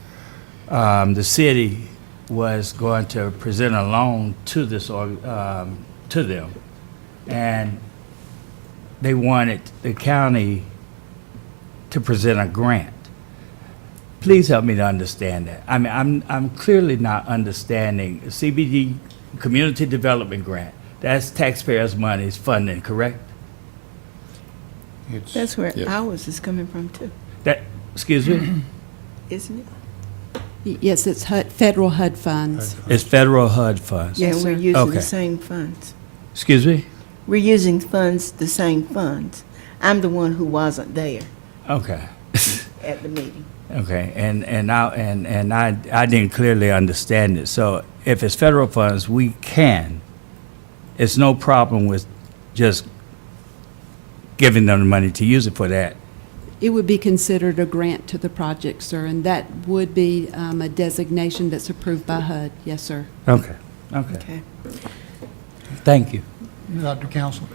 the city was going to present a loan to this to them, and they wanted the county to present a grant. Please help me to understand that. I mean, I'm clearly not understanding CBD, Community Development Grant. That's taxpayers' money is funding, correct? That's where Yes. ours is coming from too, Excuse me? isn't it? Yes, it's federal HUD funds. It's federal HUD funds. Yeah, Yes, we're sir. using Okay. the same funds. Excuse me? We're using the same funds. I'm the one who wasn't there. Okay. at the meeting. Okay, and I didn't clearly understand it. So if it's federal funds, we can. It's no problem with just giving them the money to use it for that. It would be considered a grant to the project, sir, and that would be a designation that's approved by HUD. Yes, sir. Okay. Okay. Thank you. Dr. Council?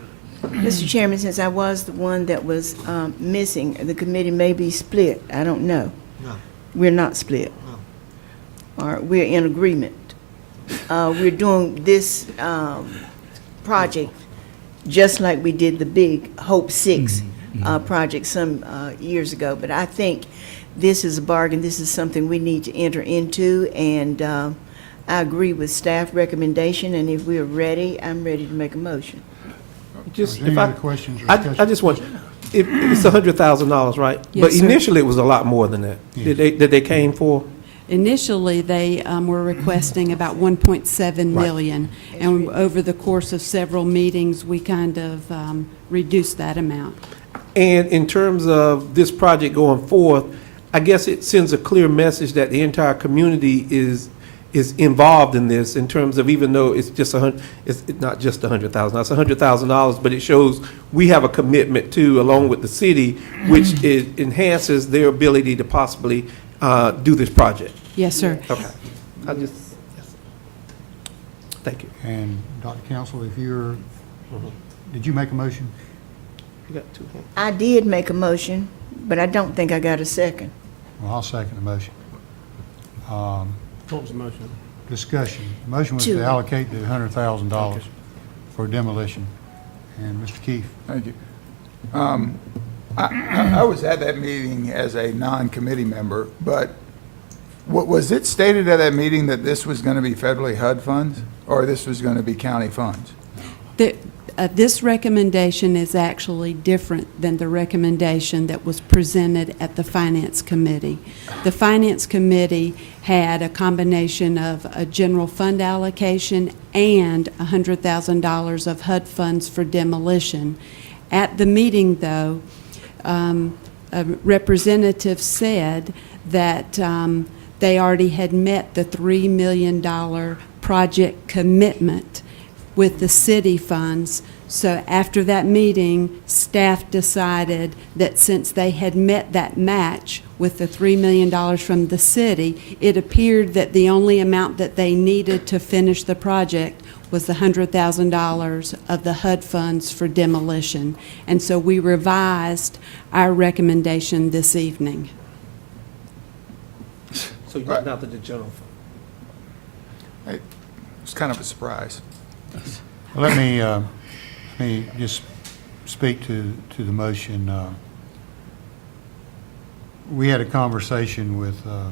Mr. Chairman, since I was the one that was missing, the committee may be split. I don't know. No. We're not split. No. Or we're in agreement. We're doing this project just like we did the big Hope 6 project some years ago. But I think this is a bargain. This is something we need to enter into, and I agree with staff recommendation, and if we're ready, I'm ready to make a motion. Just, Any if other questions or I discussion? just want, it's $100,000, right? Yes, But sir. initially, it was a lot more than that. Yes. That they came for? Initially, they were requesting about 1.7 million, and over the course of several meetings, we kind of reduced that amount. And in terms of this project going forth, I guess it sends a clear message that the entire community is involved in this, in terms of, even though it's just it's not just $100,000, it's $100,000, but it shows we have a commitment to, along with the city, which it enhances their ability to possibly do this project. Yes, sir. Okay. Yes. Thank you. And Dr. Council, if you're, did you make a motion? You got two hands. I did make a motion, but I don't think I got a second. Well, I'll second the motion. What was the motion? Discussion. The motion was to Two. allocate the $100,000 for demolition. And Mr. Keefe? Thank you. I was at that meeting as a non-committee member, but was it stated at that meeting that this was going to be federally HUD funds, or this was going to be county funds? This recommendation is actually different than the recommendation that was presented at the Finance Committee. The Finance Committee had a combination of a general fund allocation and $100,000 of HUD funds for demolition. At the meeting, though, a representative said that they already had met the $3 million project commitment with the city funds. So after that meeting, staff decided that since they had met that match with the $3 million from the city, it appeared that the only amount that they needed to finish the project was the $100,000 of the HUD funds for demolition. And so we revised our recommendation this evening. So you're not the general fund? It's kind of a surprise. Well, let me just speak to the motion. We had a conversation with, I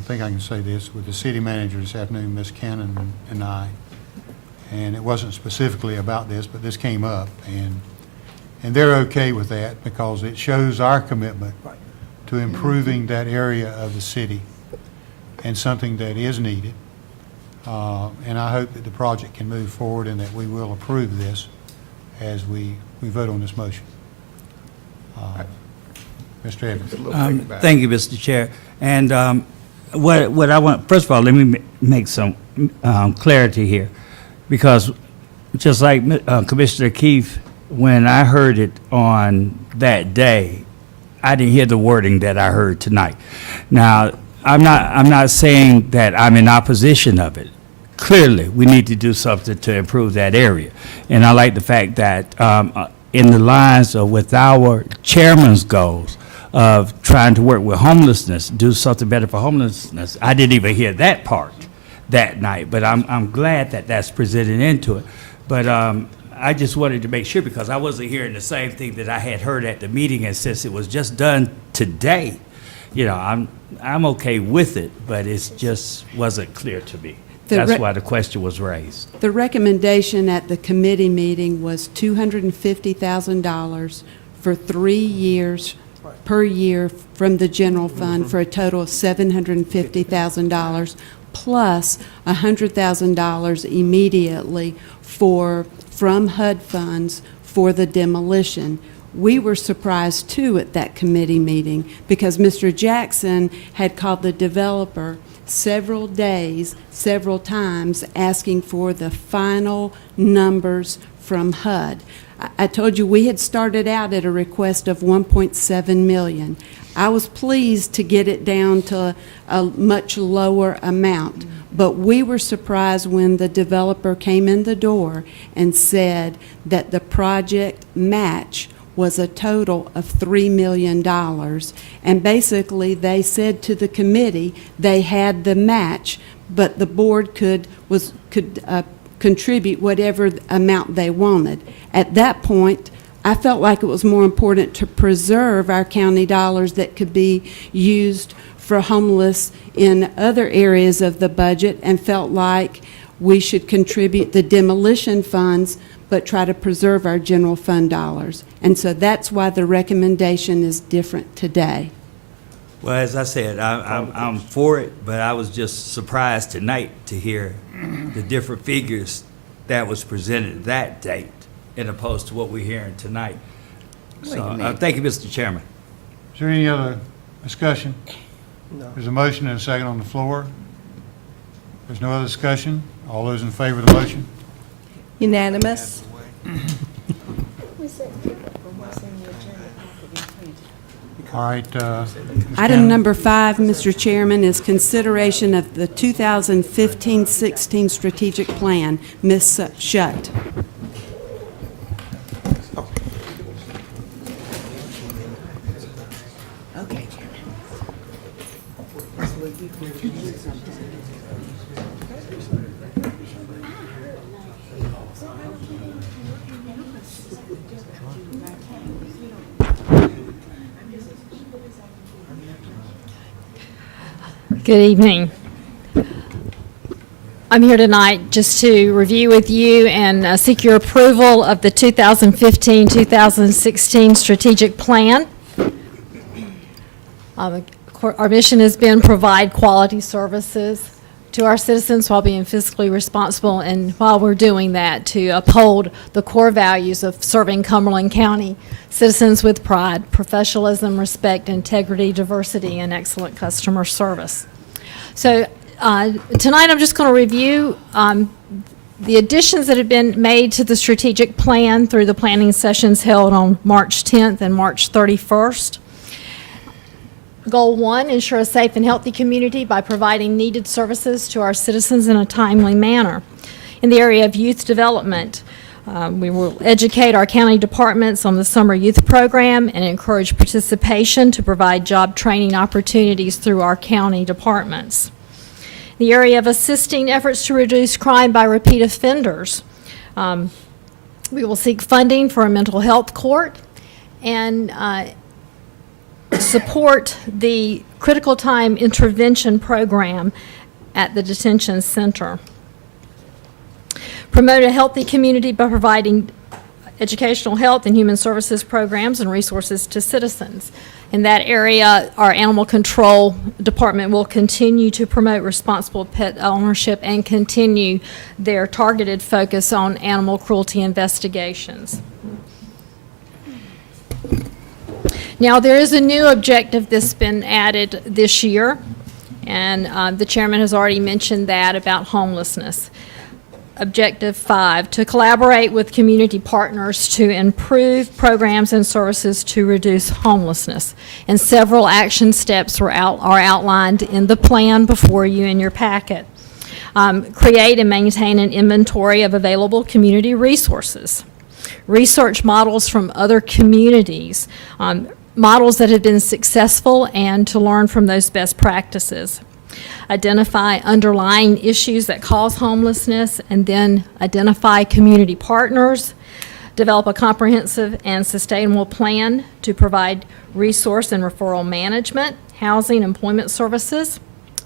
think I can say this, with the city manager this afternoon, Ms. Cannon and I, and it wasn't specifically about this, but this came up, and they're okay with that because it shows our commitment to improving that area of the city and something that is needed. And I hope that the project can move forward and that we will approve this as we vote on this motion. Mr. Evans. Thank you, Mr. Chair. And what I want, first of all, let me make some clarity here, because just like Commissioner Keefe, when I heard it on that day, I didn't hear the wording that I heard tonight. Now, I'm not saying that I'm in opposition of it. Clearly, we need to do something to improve that area. And I like the fact that in the lines of with our chairman's goals of trying to work with homelessness, do something better for homelessness, I didn't even hear that part that night, but I'm glad that that's presented into it. But I just wanted to make sure, because I wasn't hearing the same thing that I had heard at the meeting, and since it was just done today, you know, I'm okay with it, but it just wasn't clear to me. That's why the question was raised. The recommendation at the committee meeting was $250,000 for 3 years per year from the general fund for a total of $750,000 plus $100,000 immediately from HUD funds for the demolition. we were surprised too at that committee meeting because Mr. Jackson had called the developer several days, several times, asking for the final numbers from HUD. I told you we had started out at a request of 1.7 million. I was pleased to get it down to a much lower amount, but we were surprised when the developer came in the door and said that the project match was a total of $3 million. And basically, they said to the committee they had the match, but the board could contribute whatever amount they wanted. At that point, I felt like it was more important to preserve our county dollars that could be used for homeless in other areas of the budget, and felt like we should contribute the demolition funds but try to preserve our general fund dollars. And so that's why the recommendation is different today. Well, as I said, I'm for it, but I was just surprised tonight to hear the different figures that was presented that date, in opposed to what we're hearing tonight. So, thank you, Mr. Chairman. Is there any other discussion? No. There's a motion and a second on the floor. There's no other discussion. All those in favor of the motion? Unanimous. All right. Ms. Item Cannon? number 5, Mr. Chairman, is consideration of the 2015-16 strategic plan. Ms. Shutt. Okay. Good evening. I'm here tonight just to review with you and seek your approval of the 2015-2016 strategic plan. Our mission has been provide quality services to our citizens while being fiscally responsible, and while we're doing that, to uphold the core values of serving Cumberland County citizens with pride, professionalism, respect, integrity, diversity, and excellent customer service. So tonight I'm just going to review the additions that have been made to the strategic plan through the planning sessions held on March 10th and March 31st. Goal 1, ensure a safe and healthy community by providing needed services to our citizens in a timely manner. In the area of youth development, we will educate our county departments on the summer youth program and encourage participation to provide job training opportunities through our county departments. In the area of assisting efforts to reduce crime by repeat offenders, we will seek funding for a mental health court and support the critical time intervention program at the detention center. Promote a healthy community by providing educational health and human services programs and resources to citizens. In that area, our animal control department will continue to promote responsible pet ownership and continue their targeted focus on animal cruelty investigations. Now, there is a new objective that's been added this year, and the chairman has already mentioned that about homelessness. Objective 5, to collaborate with community partners to improve programs and services to reduce homelessness. And several action steps are outlined in the plan before you in your packet. Create and maintain an inventory of available community resources. Research models from other communities, models that have been successful, and to learn from those best practices. Identify underlying issues that cause homelessness, and then identify community partners. Develop a comprehensive and sustainable plan to provide resource and referral management, housing, employment services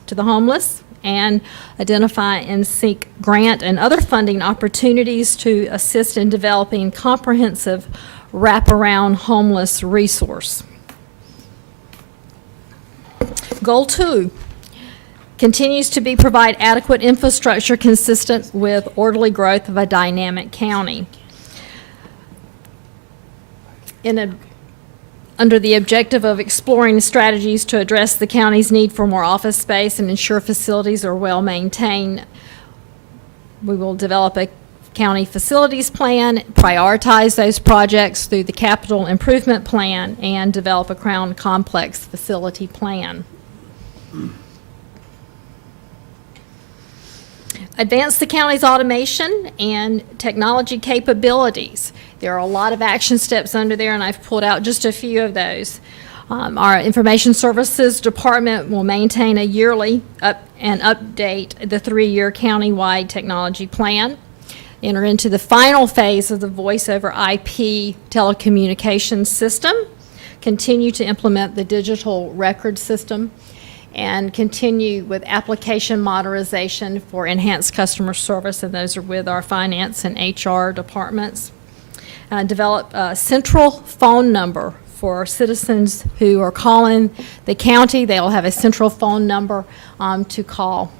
to the homeless, and identify and seek grant and other funding opportunities to assist in developing comprehensive wraparound homeless resource. Goal 2 continues to be provide adequate infrastructure consistent with orderly growth of a dynamic county. under the objective of exploring strategies to address the county's need for more office space and ensure facilities are well maintained, we will develop a county facilities plan, prioritize those projects through the capital improvement plan, and develop a Crown Complex facility plan. Advance the county's automation and technology capabilities. There are a lot of action steps under there, and I've pulled out just a few of those. Our Information Services Department will maintain a yearly and update the 3-year countywide technology plan. Enter into the final phase of the voice over IP telecommunications system. Continue to implement the digital record system, and continue with application modernization for enhanced customer service, and those are with our finance and HR departments. Develop a central phone number for citizens who are calling the county. They'll have a central phone number to call.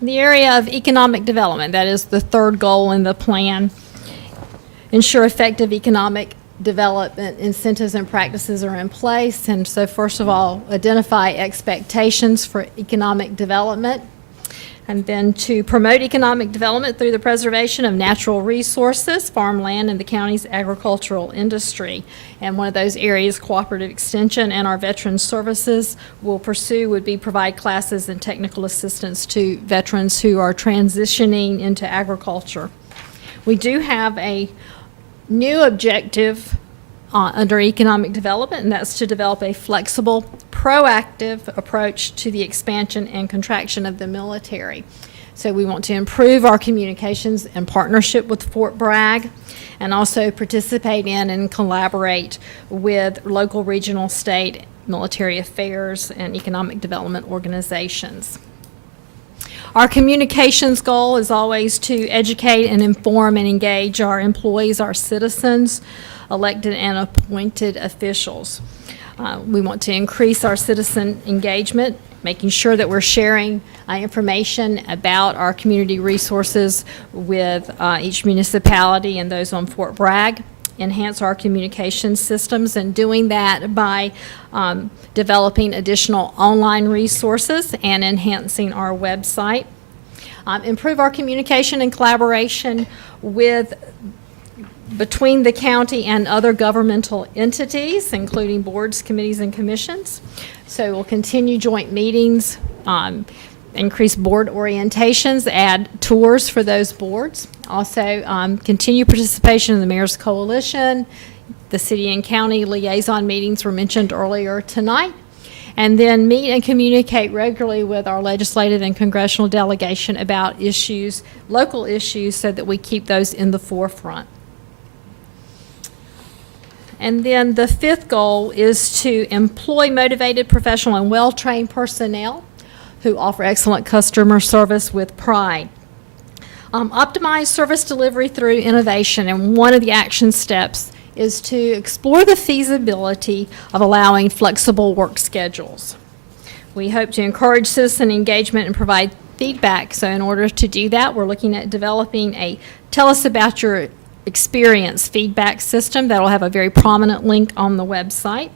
In the area of economic development, that is the third goal in the plan. Ensure effective economic development incentives and practices are in place. And so first of all, identify expectations for economic development, and then to promote economic development through the preservation of natural resources, farmland, and the county's agricultural industry. And one of those areas, cooperative extension, and our veteran services will pursue would be provide classes and technical assistance to veterans who are transitioning into agriculture. We do have a new objective under economic development, and that's to develop a flexible, proactive approach to the expansion and contraction of the military. So we want to improve our communications and partnership with Fort Bragg, and also participate in and collaborate with local, regional, state, military affairs, and economic development organizations. Our communications goal is always to educate and inform and engage our employees, our citizens, elected and appointed officials. We want to increase our citizen engagement, making sure that we're sharing information about our community resources with each municipality and those on Fort Bragg. Enhance our communication systems, and doing that by developing additional online resources and enhancing our website. Improve our communication and collaboration between the county and other governmental entities, including boards, committees, and commissions. So we'll continue joint meetings, increase board orientations, add tours for those boards. Also, continue participation in the Mayor's Coalition. The city and county liaison meetings were mentioned earlier tonight. And then meet and communicate regularly with our legislative and congressional delegation about issues, local issues, so that we keep those in the forefront. And then the fifth goal is to employ motivated, professional, and well-trained personnel who offer excellent customer service with pride. Optimize service delivery through innovation, and one of the action steps is to explore the feasibility of allowing flexible work schedules. We hope to encourage citizen engagement and provide feedback. So in order to do that, we're looking at developing a Tell Us About Your Experience feedback system that will have a very prominent link on the website.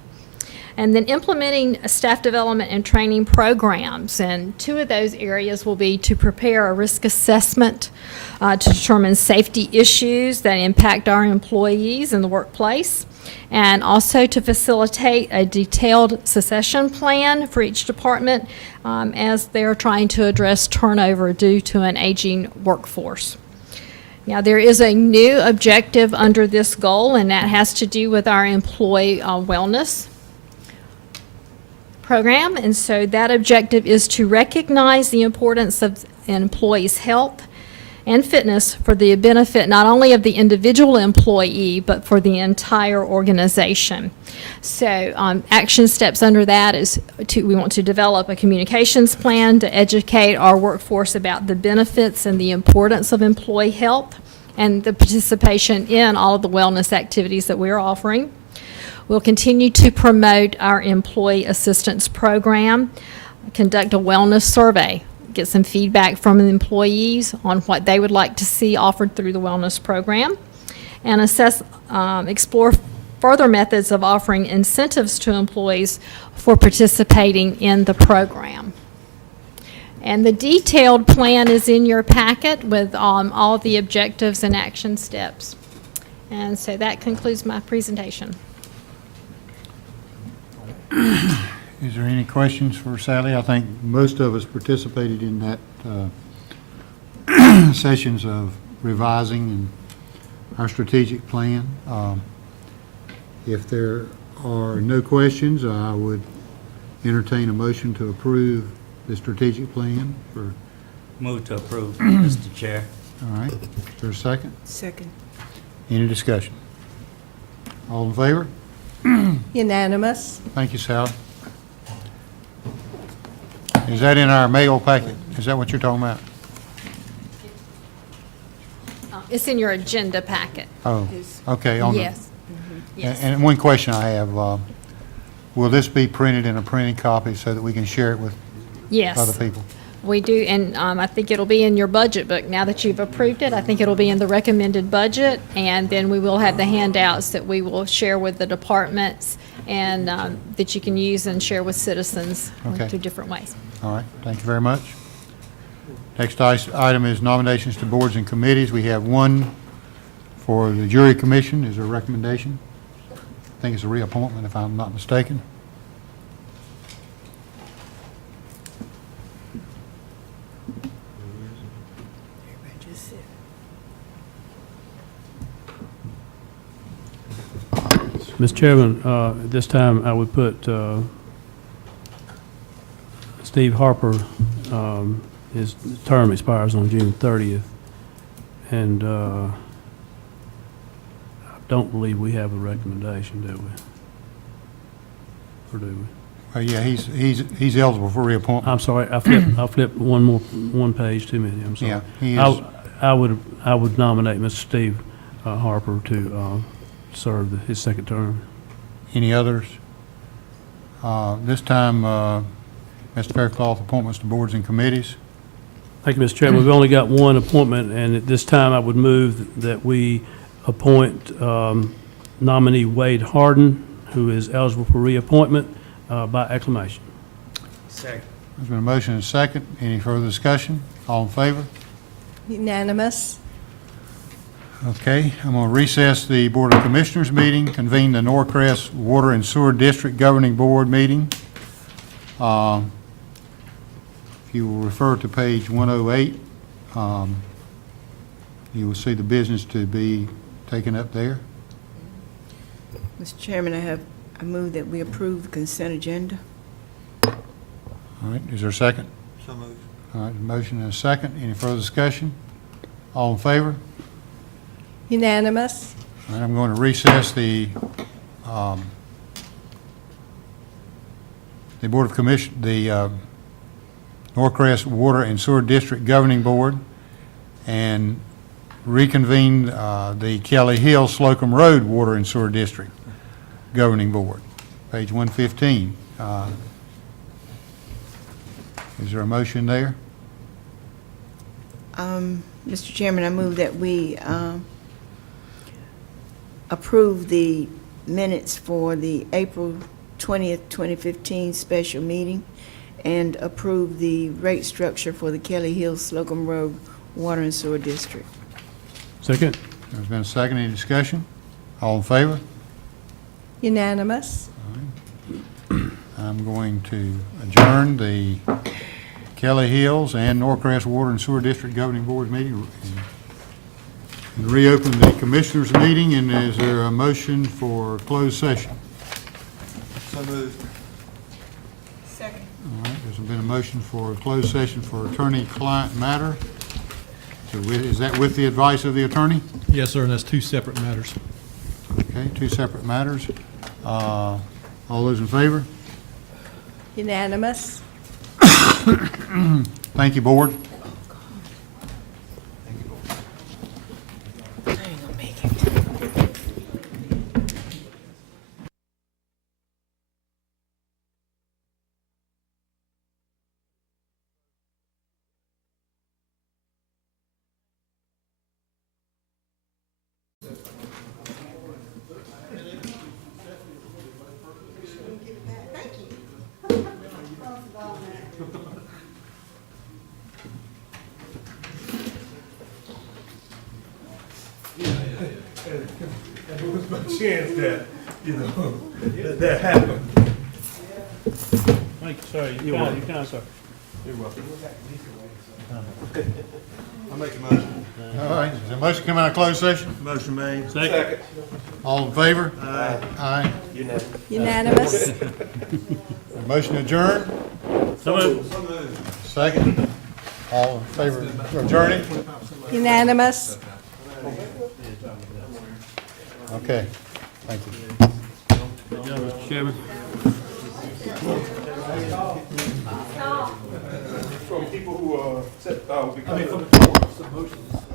And then implementing staff development and training programs. And two of those areas will be to prepare a risk assessment to determine safety issues that impact our employees in the workplace, and also to facilitate a detailed succession plan for each department as they're trying to address turnover due to an aging workforce. Now, there is a new objective under this goal, and that has to do with our employee wellness program. And so that objective is to recognize the importance of an employee's health and fitness for the benefit not only of the individual employee, but for the entire organization. So action steps under that is we want to develop a communications plan to educate our workforce about the benefits and the importance of employee health and the participation in all of the wellness activities that we're offering. We'll continue to promote our employee assistance program, conduct a wellness survey get some feedback from the employees on what they would like to see offered through the wellness program, and explore further methods of offering incentives to employees for participating in the program. And the detailed plan is in your packet with all the objectives and action steps. And so that concludes my presentation. Is there any questions for Sally? I think most of us participated in that sessions of revising and our strategic plan. If there are no questions, I would entertain a motion to approve the strategic plan for, Move to approve, Mr. Chair. all right. Is there a second? Second. Any discussion? All in favor? Unanimous. Thank you, Sally. Is that in our mail packet? Is that what you're talking about? It's in your agenda packet. Oh, okay. On the- Yes. Yes. And one question I have, will this be printed in a printed copy so that we can share it with Yes. other people? We do, and I think it'll be in your budget book. Now that you've approved it, I think it'll be in the recommended budget, and then we will have the handouts that we will share with the departments and that you can use and share with citizens Okay. through different ways. All right, thank you very much. Next item is nominations to boards and committees. We have one for the jury commission. Is there a recommendation? I think it's a reappointment, if I'm not mistaken. Mr. Chairman, at this time, I would put Steve Harper, his term expires on June 30th, and I don't believe we have a recommendation, do we? Or do we? Yeah, he's eligible for reappointment. I'm sorry, I flipped one page too many, I'm sorry. Yeah, he is. I would nominate Mr. Steve Harper to serve his second term. Any others? This time, Mr. Faircloth, appointments to boards and committees. Thank you, Mr. Chairman. We've only got one appointment, and at this time, I would move that we appoint nominee Wade Harden, who is eligible for reappointment by acclamation. Second. There's been a motion and a second. Any further discussion? All in favor? Unanimous. Okay, I'm going to recess the Board of Commissioners meeting, convene the Norcrest Water and Sewer District Governing Board meeting. If you will refer to page 108, you will see the business to be taken up there. Mr. Chairman, I move that we approve the consent agenda. All right, is there a second? So moved. All right, a motion and a second. Any further discussion? All in favor? Unanimous. All right, I'm going to recess the Board of Commission, the Norcrest Water and Sewer District Governing Board, and reconvene the Kelly Hill Slocum Road Water and Sewer District Governing Board, page 115. Is there a motion there? Mr. Chairman, I move that we approve the minutes for the April 20th, 2015 special meeting and approve the rate structure for the Kelly Hill Slocum Road Water and Sewer District. Second? There's been a second. Any discussion? All in favor? Unanimous. I'm going to adjourn the Kelly Hills and Norcrest Water and Sewer District Governing Board meeting and reopen the Commissioners' meeting. And is there a motion for closed session? So moved. Second. All right, there's been a motion for a closed session for attorney-client matter. So is that with the advice of the attorney? Yes, sir, and that's two separate matters. Okay, two separate matters. All those in favor? Unanimous. Thank you, Board. And what's my chance that, that happened? Thank you, sir. You're welcome. You kind, sir. You're welcome. I make a motion. All right, is there a motion come out of closed session? Motion made. Second. All in favor? Aye. Aye. Unanimous? Motion adjourned? So moved. Second? All in favor of adjourning? Unanimous? Okay, thank you. Good job, Mr. Chairman. From people who, from the